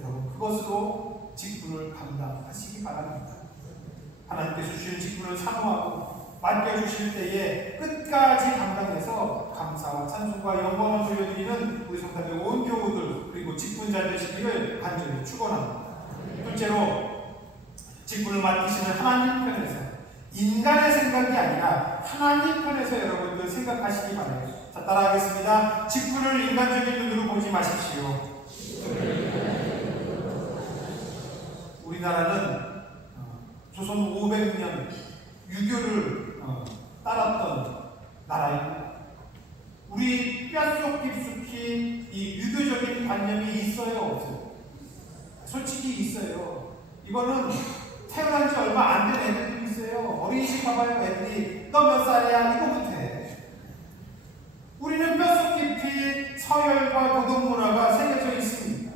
여러분 그것으로 직분을 감당하시기 바랍니다. 하나님께서 주신 직분을 사모하고 맡겨주실 때에 끝까지 감당해서 감사와 찬송과 영광을 돌려드리는 우리 성도의 온 교우들 그리고 직분자 되시기를 간절히 축원합니다. 둘째로 직분을 맡기시는 하나님 편에서 인간의 생각이 아니라 하나님 편에서 여러분들 생각하시기 바랍니다. 자, 따라하겠습니다. 직분을 인간적인 눈으로 보지 마십시오. 우리나라는 조선 500년 유교를 따랐던 나라입니다. 우리 뼛속 깊숙이 이 유교적인 관념이 있어요, 없어요? 솔직히 있어요. 이거는 태어난 지 얼마 안 된 애들도 있어요. 어린이집 가봐요, 애들이. 너 몇 살이야? 이거부터 해. 우리는 뼛속 깊이 서열과 도덕 문화가 새겨져 있습니다.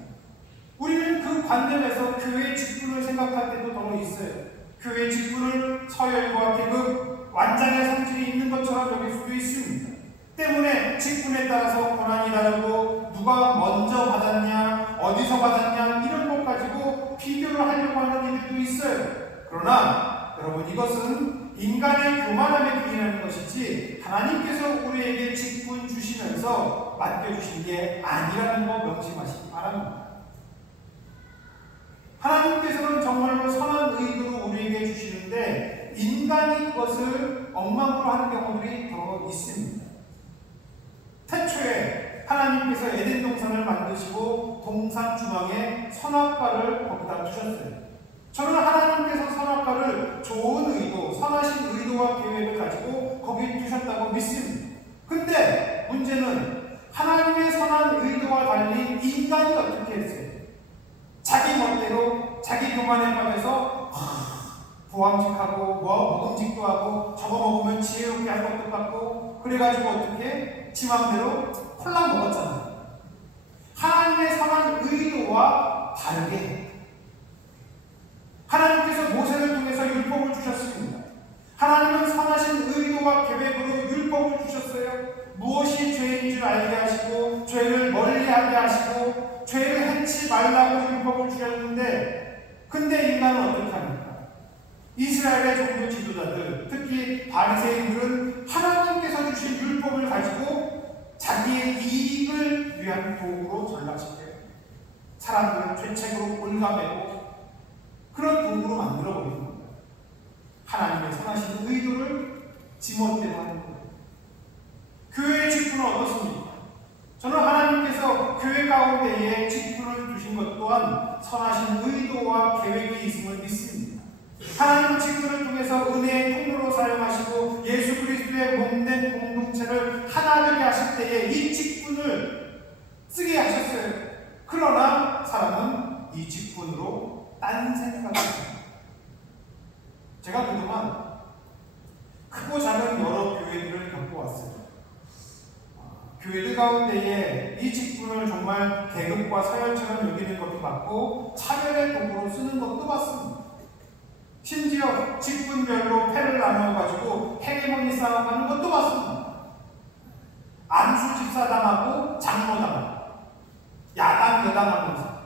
우리는 그 관념에서 교회의 직분을 생각할 때도 너무 있어요. 교회의 직분을 서열과 계급, 완장의 성질이 있는 것처럼 여길 수도 있습니다. 때문에 직분에 따라서 권한이 다르고 누가 먼저 받았냐, 어디서 받았냐 이런 것 가지고 비교를 하려고 하는 이들도 있어요. 그러나 여러분, 이것은 인간의 교만함에 기인하는 것이지 하나님께서 우리에게 직분 주시면서 맡겨주신 게 아니라는 거 명심하시기 바랍니다. 하나님께서는 정말로 선한 의도로 우리에게 주시는데 인간이 그것을 엉망으로 하는 경우들이 더 있습니다. 태초에 하나님께서 에덴 동산을 만드시고 동산 중앙에 선악과를 거기다 두셨어요. 저는 하나님께서 선악과를 좋은 의도, 선하신 의도와 계획을 가지고 거기에 두셨다고 믿습니다. 근데 문제는 하나님의 선한 의도와 달리 인간이 어떻게 했어요? 자기 멋대로 자기 교만에 빠져서 보암직하고 먹음직도 하고 저거 먹으면 지혜롭게 할 것도 같고 그래가지고 어떻게 지 맘대로 콜라 먹었잖아요. 하나님의 선한 의도와 다르게 하나님께서 모세를 통해서 율법을 주셨습니다. 하나님은 선하신 의도와 계획으로 율법을 주셨어요. 무엇이 죄인 줄 알게 하시고 죄를 멀리하게 하시고 죄를 행치 말라고 율법을 주셨는데 근데 인간은 어떻게 합니까? 이스라엘의 종교 지도자들, 특히 바리새인들은 하나님께서 주신 율법을 가지고 자기의 이익을 위한 도구로 전락시켜요. 사람들을 죄책으로 올가매고 그런 도구로 만들어버리는 겁니다. 하나님의 선하신 의도를 지멋대로 하는 거예요. 교회의 직분은 어떻습니까? 저는 하나님께서 교회 가운데에 직분을 주신 것 또한 선하신 의도와 계획이 있음을 믿습니다. 하나님은 직분을 통해서 은혜의 통로로 사용하시고 예수 그리스도의 몸된 공동체를 하나 되게 하실 때에 이 직분을 쓰게 하셨어요. 그러나 사람은 이 직분으로 딴 생각을 합니다. 제가 그동안 크고 작은 여러 교회들을 겪어왔어요. 교회들 가운데에 이 직분을 정말 계급과 서열처럼 여기는 것도 맞고 차별의 도구로 쓰는 것도 맞습니다. 심지어 직분별로 패를 나누어가지고 헤게모니 싸움하는 것도 맞습니다. 안수 집사당하고 장로당하고 야당 여당하면서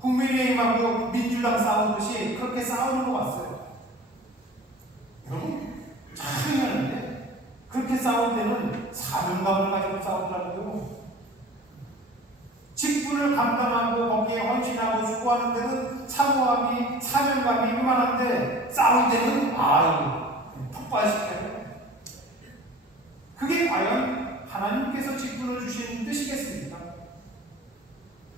국민의힘하고 민주당 싸우듯이 그렇게 싸우는 거 봤어요. 여러분 참 희한한데 그렇게 싸울 때는 사명감을 가지고 싸우더라고요. 직분을 감당하고 거기에 헌신하고 수고하는 데는 사모함이 사명감이 이만한데 싸울 때는 폭발시켜요. 그게 과연 하나님께서 직분을 주신 뜻이겠습니까?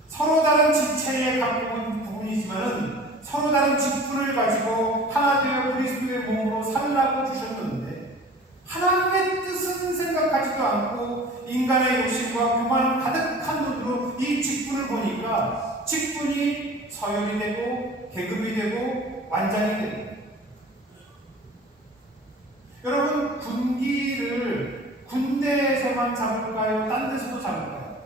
서로 다른 지체에 가까운 부분이지만은 서로 다른 직분을 가지고 하나 되어 그리스도의 몸으로 살라고 주셨는데 하나님의 뜻은 생각하지도 않고 인간의 욕심과 교만 가득한 눈으로 이 직분을 보니까 직분이 서열이 되고 계급이 되고 완장이 되고 여러분 군기를 군대에서만 잡을까요? 딴 데서도 잡을까요?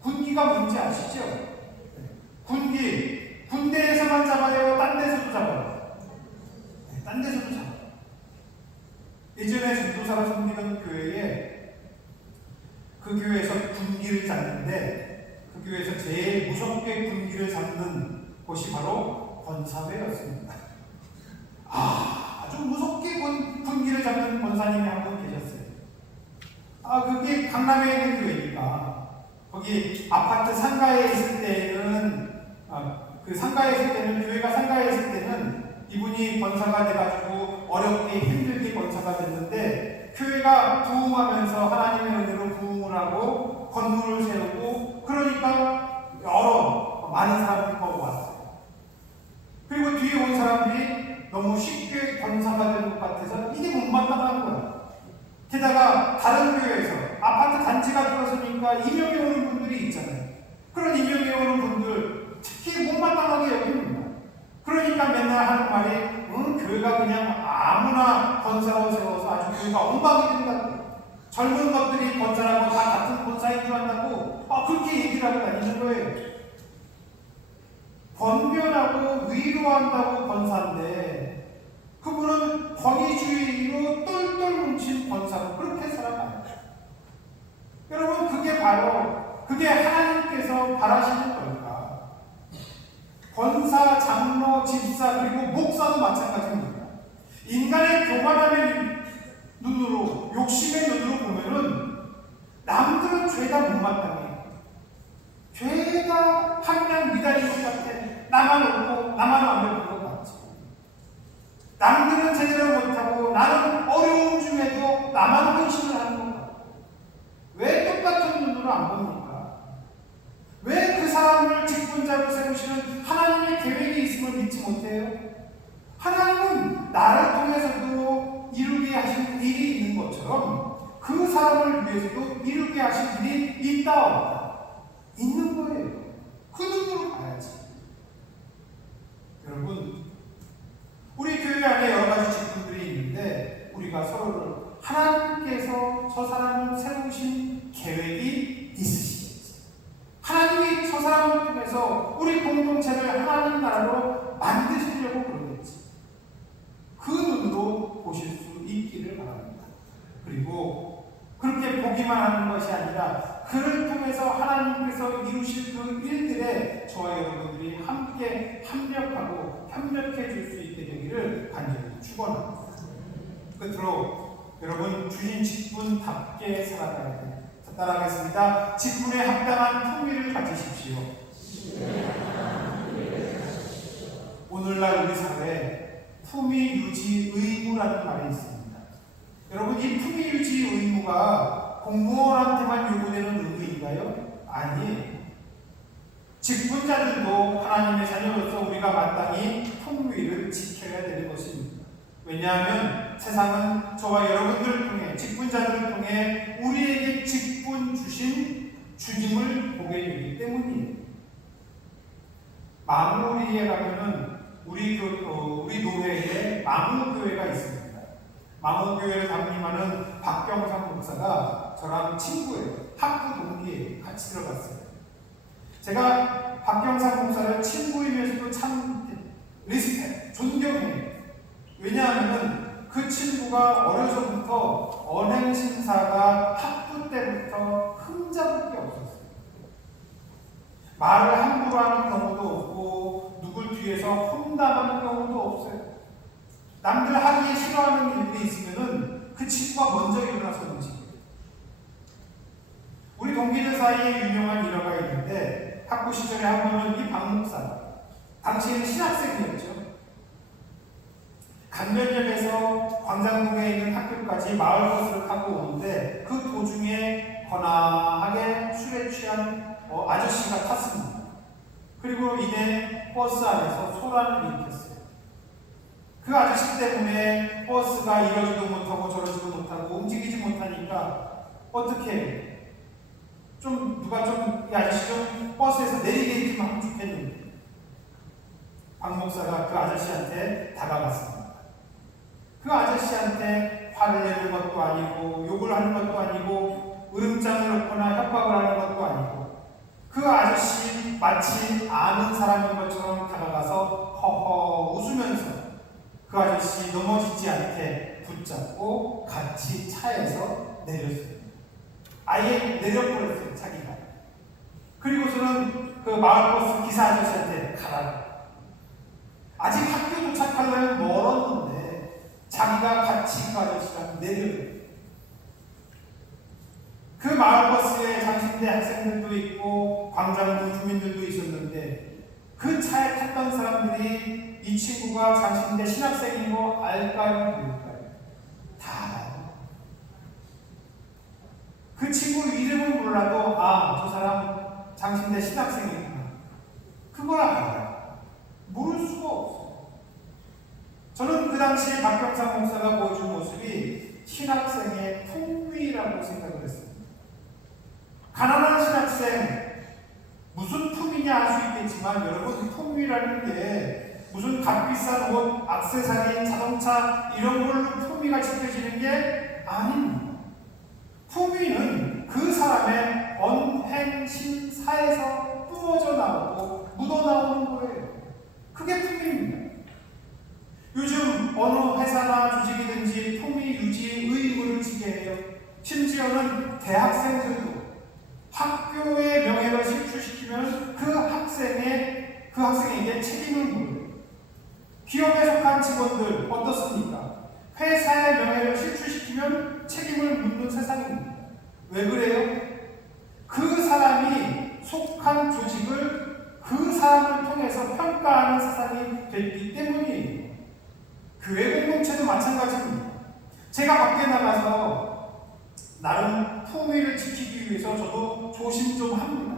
군기가 뭔지 아시죠? 군기 군대에서만 잡아요? 딴 데서도 잡아요? 딴 데서도 잡아요. 예전에 전도사로 섬기던 교회에 그 교회에서 군기를 잡는데 그 교회에서 제일 무섭게 군기를 잡는 곳이 바로 권사회였습니다. 아주 무섭게 군기를 잡는 권사님이 한 분 계셨어요. 그게 강남에 있는 교회니까 거기 아파트 상가에 있을 때는 그 상가에 있을 때는 교회가 상가에 있을 때는 이분이 권사가 돼가지고 어렵게 힘들게 권사가 됐는데 교회가 부흥하면서 하나님의 은혜로 부흥을 하고 건물을 세우고 그러니까 여러 많은 사람들이 거기 왔어요. 그리고 뒤에 온 사람들이 너무 쉽게 권사가 되는 것 같아서 이게 못마땅한 거야. 게다가 다른 교회에서 아파트 단지가 들어서니까 임용이 오는 분들이 있잖아요. 그런 임용이 오는 분들 특히 못마땅하게 여깁니다. 그러니까 맨날 하는 말이 교회가 그냥 아무나 권사로 세워서 아주 교회가 엉망이 된다고 젊은 것들이 권사라고 다 같은 권사인 줄 안다고 그렇게 얘기를 하고 다니는 거예요. 권변하고 위로한다고 권사인데 그분은 권위주의로 똘똘 뭉친 권사로 그렇게 살아가요. 여러분 그게 바로 그게 하나님께서 바라시는 걸까? 권사, 장로, 집사 그리고 목사도 마찬가지입니다. 인간의 교만함의 눈으로, 욕심의 눈으로 보면은 남들은 죄다 못마땅해. 죄다 항상 미달인 것 같아. 나만 옳고 나만 완벽한 것 같지. 남들은 제대로 못하고 나는 어려움 중에도 나만 헌신을 하는 것 같아. 왜 똑같은 눈으로 안 봅니까? 왜 그 사람을 직분자로 세우시는 하나님의 계획이 있음을 믿지 못해요? 하나님은 나를 통해서도 이루게 하신 일이 있는 것처럼 그 사람을 위해서도 이루게 하신 일이 있다 없다 있는 거예요. 그 눈으로 봐야지. 여러분, 우리 교회 안에 여러 가지 직분들이 있는데 우리가 서로를 하나님께서 저 사람을 세우신 계획이 있으시겠지. 하나님이 저 사람을 통해서 우리 공동체를 하나님 나라로 만드시려고 그러겠지. 그 눈으로 보실 수 있기를 바랍니다. 그리고 그렇게 보기만 하는 것이 아니라 그를 통해서 하나님께서 이루실 그 일들에 저와 여러분들이 함께 합력하고 협력해 줄 수 있게 되기를 간절히 축원합니다. 끝으로 여러분, 주신 직분답게 살아가야 됩니다. 따라하겠습니다. 직분에 합당한 품위를 가지십시오. 오늘날 우리 사회에 품위 유지 의무라는 말이 있습니다. 여러분, 이 품위 유지 의무가 공무원한테만 요구되는 의무인가요? 아니, 직분자들도 하나님의 자녀로서 우리가 마땅히 품위를 지켜야 되는 것입니다. 왜냐하면 세상은 저와 여러분들을 통해, 직분자들을 통해 우리에게 직분 주신 주님을 보게 되기 때문이에요. 마무리에 가면은 우리 노회에 마무교회가 있습니다. 마무교회를 담임하는 박경상 목사가 저랑 친구예요. 학부 동기예요. 같이 들어갔어요. 제가 박경상 목사를 친구이면서도 참 리스펙, 존경해요. 왜냐하면 그 친구가 어려서부터 언행심사가 학부 때부터 흠잡을 게 없었어요. 말을 함부로 하는 경우도 없고 누굴 뒤에서 험담하는 경우도 없어요. 남들 하기 싫어하는 일이 있으면은 그 친구가 먼저 일어나서 움직여요. 우리 동기들 사이에 유명한 일화가 있는데 학부 시절에 한 번은 이 박 목사, 당시에는 신학생이었죠. 강변역에서 광장동에 있는 학교까지 마을버스를 타고 오는데 그 도중에 거나하게 술에 취한 아저씨가 탔습니다. 그리고 이내 버스 안에서 소란을 일으켰어요. 그 아저씨 때문에 버스가 이러지도 못하고 저러지도 못하고 움직이지 못하니까 어떻게 해요? 누가 이 아저씨 좀 버스에서 내리게 좀 하면 좋겠는데 박 목사가 그 아저씨한테 다가갔습니다. 그 아저씨한테 화를 내는 것도 아니고 욕을 하는 것도 아니고 으름장을 놓거나 협박을 하는 것도 아니고 그 아저씨 마치 아는 사람인 것처럼 다가가서 허허 웃으면서 그 아저씨 넘어지지 않게 붙잡고 같이 차에서 내렸어요. 아예 내려버렸어요, 자기가. 그리고서는 그 마을버스 기사 아저씨한테 가라고. 아직 학교 도착하려면 멀었는데 자기가 같이 그 아저씨랑 내려요. 그 마을버스에 장신대 학생들도 있고 광장동 주민들도 있었는데 그 차에 탔던 사람들이 이 친구가 장신대 신학생인 거 알까요? 모를까요? 다 알아요. 그 친구 이름은 몰라도 저 사람 장신대 신학생이구나. 그걸 알아요. 모를 수가 없어요. 저는 그 당시에 박경상 목사가 보여준 모습이 신학생의 품위라고 생각을 했습니다. 가난한 신학생, 무슨 품위냐 할 수 있겠지만 여러분, 품위라는 게 무슨 값비싼 옷, 액세서리, 자동차 이런 걸로 품위가 지켜지는 게 아닙니다. 품위는 그 사람의 언행심사에서 뿜어져 나오고 묻어나오는 거예요. 그게 품위입니다. 요즘 어느 회사나 조직이든지 품위 유지 의무를 지게 해요. 심지어는 대학생들도 학교의 명예를 실추시키면 그 학생의 그 학생에게 책임을 물어요. 기업에 속한 직원들 어떻습니까? 회사의 명예를 실추시키면 책임을 묻는 세상입니다. 왜 그래요? 그 사람이 속한 조직을 그 사람을 통해서 평가하는 세상이 됐기 때문이에요. 교회 공동체도 마찬가지입니다. 제가 밖에 나가서 나름 품위를 지키기 위해서 저도 조심 좀 합니다.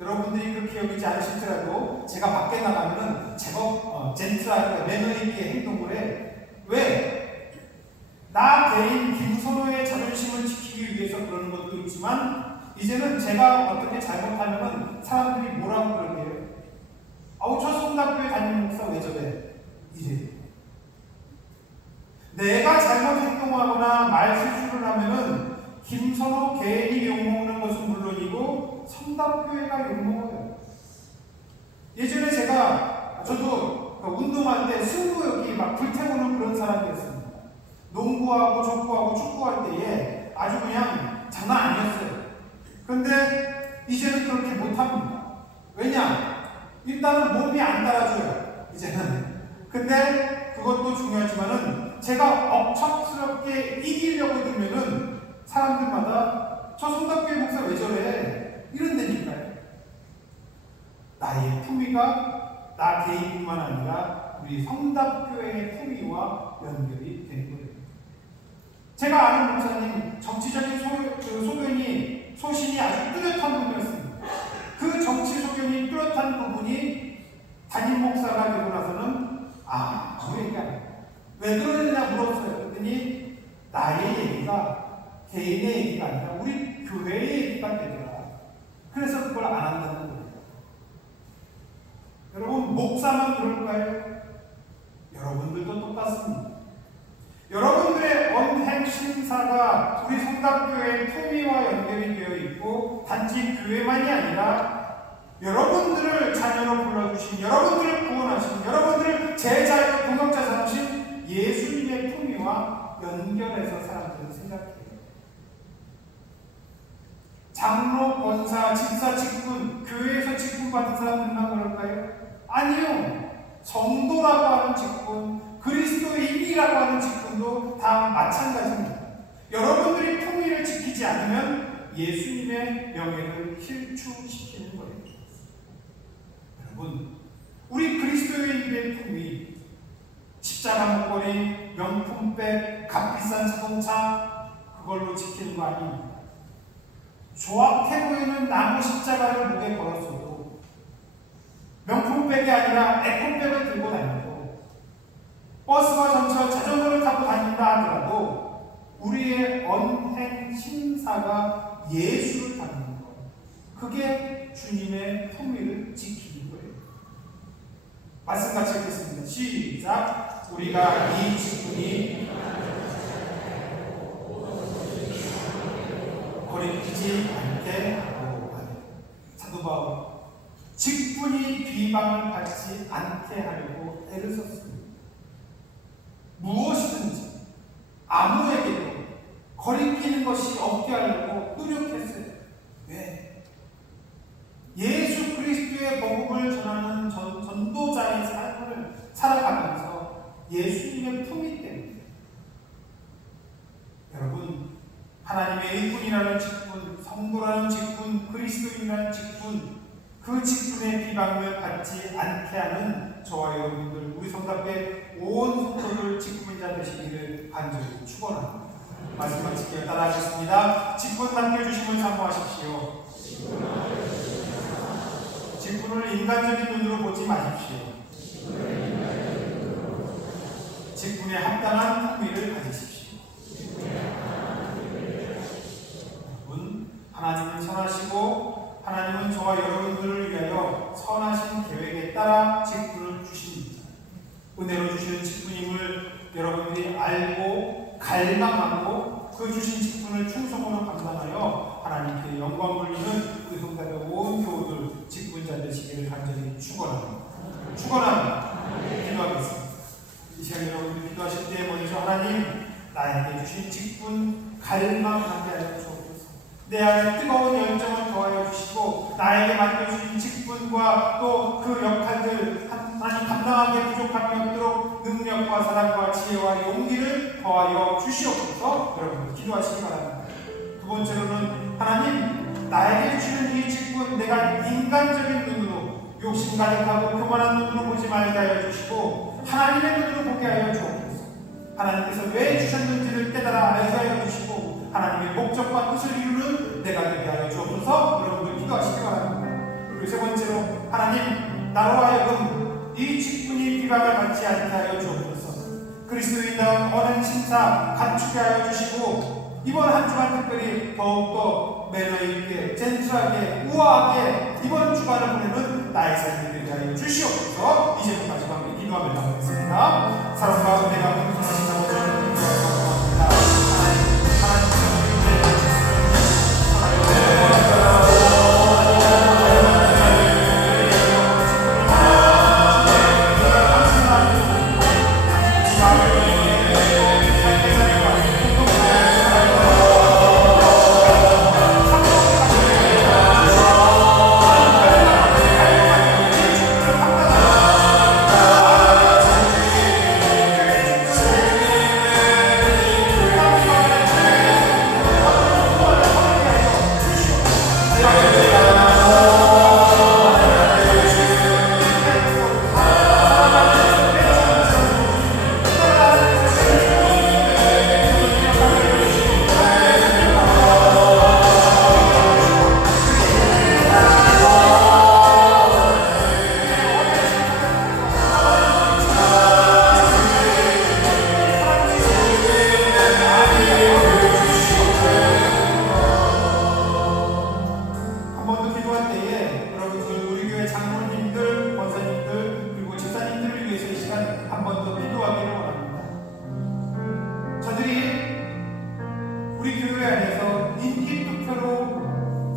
여러분들이 그렇게 여기지 않으시더라도 제가 밖에 나가면은 제법 젠틀하게 매너 있게 행동을 해. 왜? 나 개인 김선호의 자존심을 지키기 위해서 그러는 것도 있지만 이제는 제가 어떻게 잘못하면은 사람들이 뭐라고 그러게요? 아우 저 성당교회 담임 목사 왜 저래? 이래요. 내가 잘못 행동하거나 말 실수를 하면은 김선호 개인이 욕먹는 것은 물론이고 성당교회가 욕먹어요. 예전에 저도 운동할 때 승부욕이 막 불태우는 그런 사람이었습니다. 농구하고 족구하고 축구할 때에 아주 그냥 장난 아니었어요. 그런데 이제는 그렇게 못합니다. 왜냐? 일단은 몸이 안 따라줘요. 이제는. 근데 그것도 중요하지만은 제가 억척스럽게 이기려고 들면은 사람들마다 저 성당교회 목사 왜 저래? 이런다니까요. 나의 품위가 나 개인뿐만 아니라 우리 성당교회의 품위와 연결이 된 거예요. 제가 아는 목사님 정치적인 소신이 아주 뚜렷한 분이었습니다. 그 정치 소견이 뚜렷한 부분이 담임 목사가 되고 나서는 아무 얘기 안 해요. 왜 그러느냐 물었어요. 그랬더니 나의 얘기가 개인의 얘기가 아니라 우리 교회의 얘기가 되더라. 그래서 그걸 안 한다는 거예요. 여러분 목사만 그럴까요? 여러분들도 똑같습니다. 여러분들의 언행 심사가 우리 성당교회의 품위와 연결이 되어 있고 단지 교회만이 아니라 여러분들을 자녀로 불러주신, 여러분들을 구원하신, 여러분들을 제자요 동역자 삼으신 예수님의 품위와 연결해서 사람들은 생각해요. 장로, 권사, 집사, 직분, 교회에서 직분 받은 사람들만 그럴까요? 아니요. 성도라고 하는 직분, 그리스도인이라고 하는 직분도 다 마찬가지입니다. 여러분들이 품위를 지키지 않으면 예수님의 명예를 실추시키는 거예요. 여러분, 우리 그리스도인들의 품위, 십자가 목걸이, 명품백, 값비싼 자동차, 그걸로 지키는 거 아닙니다. 조악해 보이는 나무 십자가를 목에 걸었어도 명품백이 아니라 에코백을 들고 다니고 버스와 전철, 자전거를 타고 다닌다 하더라도 우리의 언행 심사가 예수를 닮는 것, 그게 주님의 품위를 지키는 거예요. 말씀 같이 읽겠습니다. 시작. 우리가 이 직분이 거리끼지 않게 하고 하네. 사도 바울, 직분이 비방을 받지 않게 하려고 애를 썼습니다. 무엇이든지 아무에게도 거리끼는 것이 없게 하려고 노력했어요. 왜? 예수 그리스도의 복음을 전하는 전도자의 삶을 살아가면서 예수님의 품위 때문에. 여러분, 하나님의 일꾼이라는 직분, 성도라는 직분, 그리스도인이라는 직분, 그 직분의 비방을 받지 않게 하는 저와 여러분들, 우리 성답게 온 성도를 직분자 되시기를 간절히 축원합니다. 말씀 마치기를 따라하겠습니다. 직분 맡겨주심을 사모하십시오. 직분을 인간적인 눈으로 보지 마십시오. 직분에 합당한 품위를 가지십시오. 여러분, 하나님은 선하시고 하나님은 저와 여러분들을 위하여 선하신 계획에 따라 직분을 주십니다. 은혜로 주시는 직분임을 여러분들이 알고 갈망하고 그 주신 직분을 충성으로 감당하여 하나님께 영광 돌리는 우리 성도의 온 교우들 직분자 되시기를 간절히 축원합니다. 기도하겠습니다. 이 시간 여러분들 기도하실 때 먼저 하나님, 나에게 주신 직분 갈망하게 하여 주옵소서. 내 안에 뜨거운 열정을 더하여 주시고 나에게 맡겨주신 직분과 또 그 역할들 하나님 감당하기에 부족함이 없도록 능력과 사랑과 지혜와 용기를 더하여 주시옵소서. 여러분 기도하시기 바랍니다. 두 번째로는 하나님 나에게 주시는 이 직분 내가 인간적인 눈으로 욕심 가득하고 교만한 눈으로 보지 말게 하여 주시고 하나님의 눈으로 보게 하여 주옵소서. 하나님께서 왜 주셨는지를 깨달아 알게 하여 주시고 하나님의 목적과 뜻을 이루는 내가 되게 하여 주옵소서. 여러분들 기도하시기 바랍니다. 그리고 세 번째로 하나님 나로 하여금 이 직분이 비방을 받지 않게 하여 주옵소서. 그리스도인다운 어른 심사 갖추게 하여 주시고 이번 한 주간 특별히 더욱더 매너 있게 젠틀하게 우아하게 이번 주간을 보내는 나의 삶이 되게 하여 주시옵소서. 이제부터 마지막으로 기도하며 나가겠습니다. 사랑과 은혜가 풍성하신 아버지 감사합니다.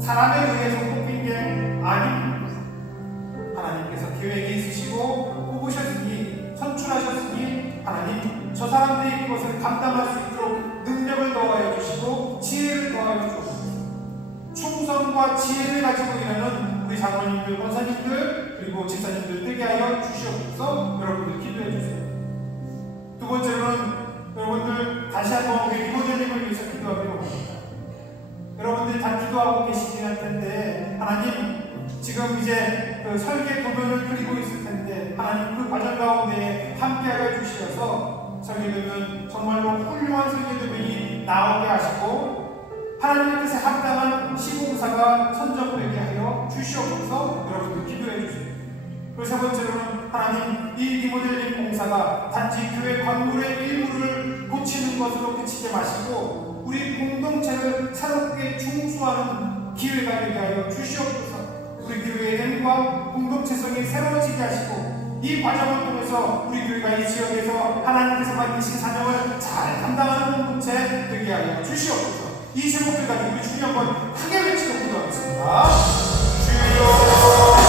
사람에 의해서 뽑힌 게 아닙니다. 하나님께서 계획이 있으시고 뽑으셨으니 선출하셨으니 하나님 저 사람들이 그것을 감당할 수 있도록 능력을 더하여 주시고 지혜를 더하여 주옵소서. 충성과 지혜를 가지고 일하는 우리 장로님들, 권사님들 그리고 집사님들 되게 하여 주시옵소서. 여러분들 기도해 주세요. 두 번째로는 여러분들 다시 한번 우리 리모델링을 위해서 기도하기로 합니다. 여러분들이 다 기도하고 계시긴 할 텐데 하나님 지금 이제 그 설계 도면을 그리고 있을 텐데 하나님 그 과정 가운데 함께하여 주시어서 설계도면 정말로 훌륭한 설계도면이 나오게 하시고 하나님의 뜻에 합당한 시공사가 선정되게 하여 주시옵소서. 여러분들 기도해 주세요. 그리고 세 번째로는 하나님 이 리모델링 공사가 단지 교회 건물의 일부를 고치는 것으로 그치게 마시고 우리 공동체를 새롭게 중수하는 기회가 되게 하여 주시옵소서. 우리 교회의 힘과 공동체성이 새로워지게 하시고 이 과정을 통해서 우리 교회가 이 지역에서 하나님께서 맡기신 사명을 잘 감당하는 공동체 되게 하여 주시옵소서. 이 제목을 가지고 우리 주님 한번 크게 외치고 기도하겠습니다. 주여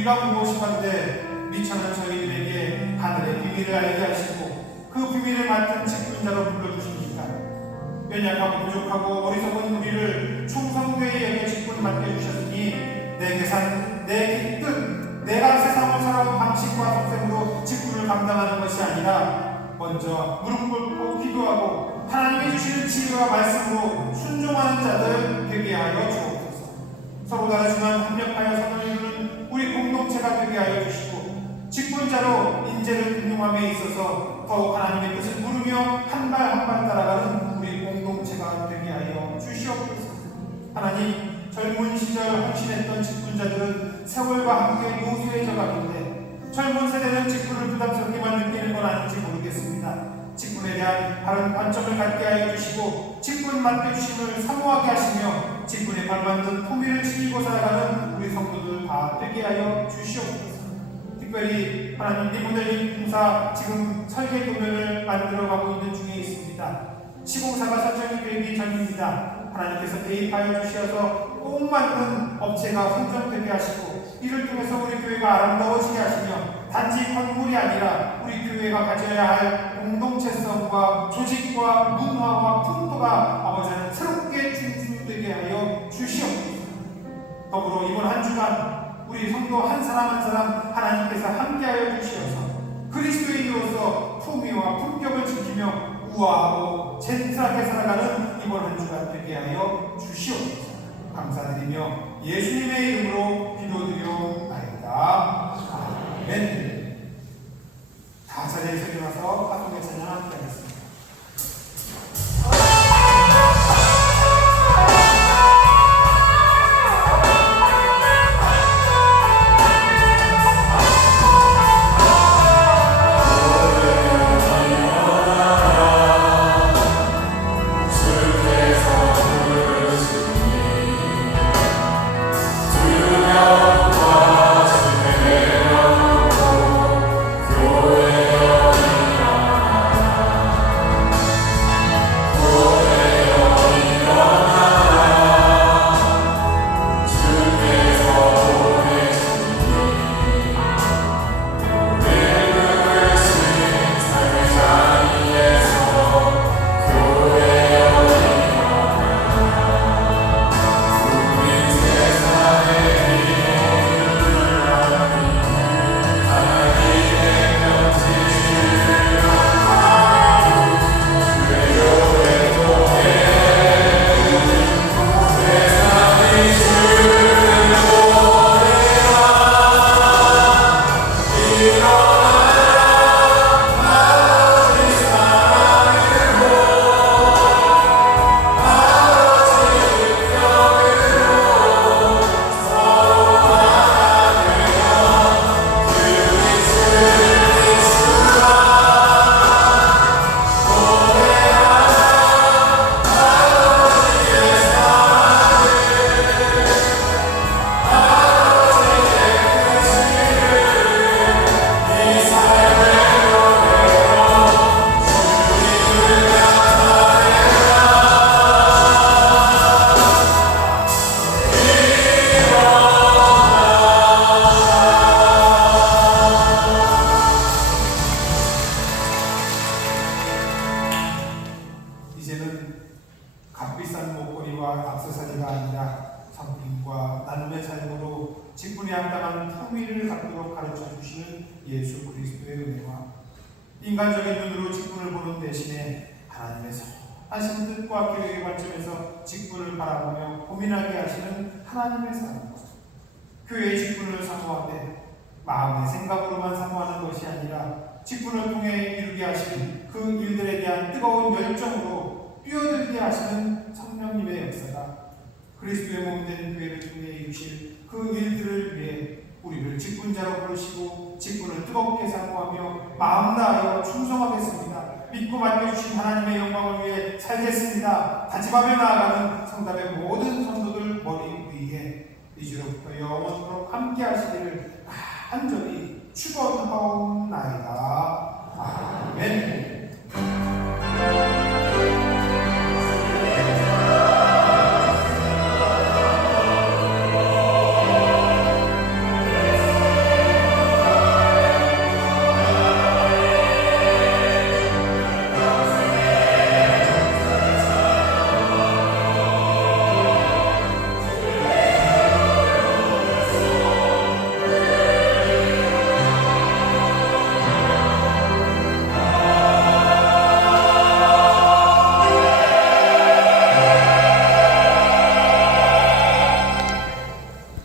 우리가 무엇이건데 미천한 저희들에게 하늘의 비밀을 알게 하시고 그 비밀을 맡은 직분자로 불러주십니까? 연약하고 부족하고 어리석은 우리를 충성되이 여겨 직분을 맡겨주셨으니 내 계산, 내 뜻, 내가 세상을 살아온 방식과 속셈으로 직분을 감당하는 것이 아니라 먼저 무릎 꿇고 기도하고 하나님이 주시는 지혜와 말씀으로 순종하는 자들 되게 하여 주옵소서. 서로 다르지만 협력하여 선을 이루는 우리 공동체가 되게 하여 주시고 직분자로 인재를 등용함에 있어서 더욱 하나님의 뜻을 물으며 한 발 한 발 따라가는 우리 공동체가 되게 하여 주시옵소서. 하나님, 젊은 시절 헌신했던 직분자들은 세월과 함께 노쇠해져 가는데 젊은 세대는 직분을 부담스럽게만 느끼는 건 아닌지 모르겠습니다. 직분에 대한 바른 관점을 갖게 하여 주시고 직분 맡겨주심을 사모하게 하시며 직분에 발맞는 품위를 지니고 살아가는 우리 성도들 다 되게 하여 주시옵소서. 특별히 하나님 리모델링 공사 지금 설계 도면을 만들어가고 있는 중에 있습니다. 시공사가 설정이 되기 전입니다. 하나님께서 대입하여 주셔서 꼭 맞는 업체가 선정되게 하시고 이를 통해서 우리 교회가 아름다워지게 하시며 단지 건물이 아니라 우리 교회가 가져야 할 공동체성과 조직과 문화와 풍토가 아버지는 새롭게 충수되게 하여 주시옵소서. 더불어 이번 한 주간 우리 성도 한 사람 한 사람 하나님께서 함께하여 주시어서 그리스도인으로서 품위와 품격을 지키며 우아하고 젠틀하게 살아가는 이번 한 주간 되게 하여 주시옵소서. 감사드리며 예수님의 이름으로 기도드려옵나이다. 아멘. 다 자리에서 일어나서 화성의 찬양 함께 하겠습니다. 값비싼 목걸이와 액세서리가 아니라 성품과 나눔의 삶으로 직분에 합당한 품위를 갖도록 가르쳐 주시는 예수 그리스도의 은혜와 인간적인 눈으로 직분을 보는 대신에 하나님의 선하신 뜻과 계획의 관점에서 직분을 바라보며 고민하게 하시는 하나님의 사랑, 교회의 직분을 사모하되 마음의 생각으로만 사모하는 것이 아니라 직분을 통해 이루게 하시는 그 일들에 대한 뜨거운 열정으로 뛰어들게 하시는 성령님의 역사가 그리스도의 몸된 교회를 통해 이루실 그 일들을 위해 우리를 직분자로 부르시고 직분을 뜨겁게 사모하며 마음 다하여 충성하겠습니다. 믿고 맡겨주신 하나님의 영광을 위해 살겠습니다. 다짐하며 나아가는 성도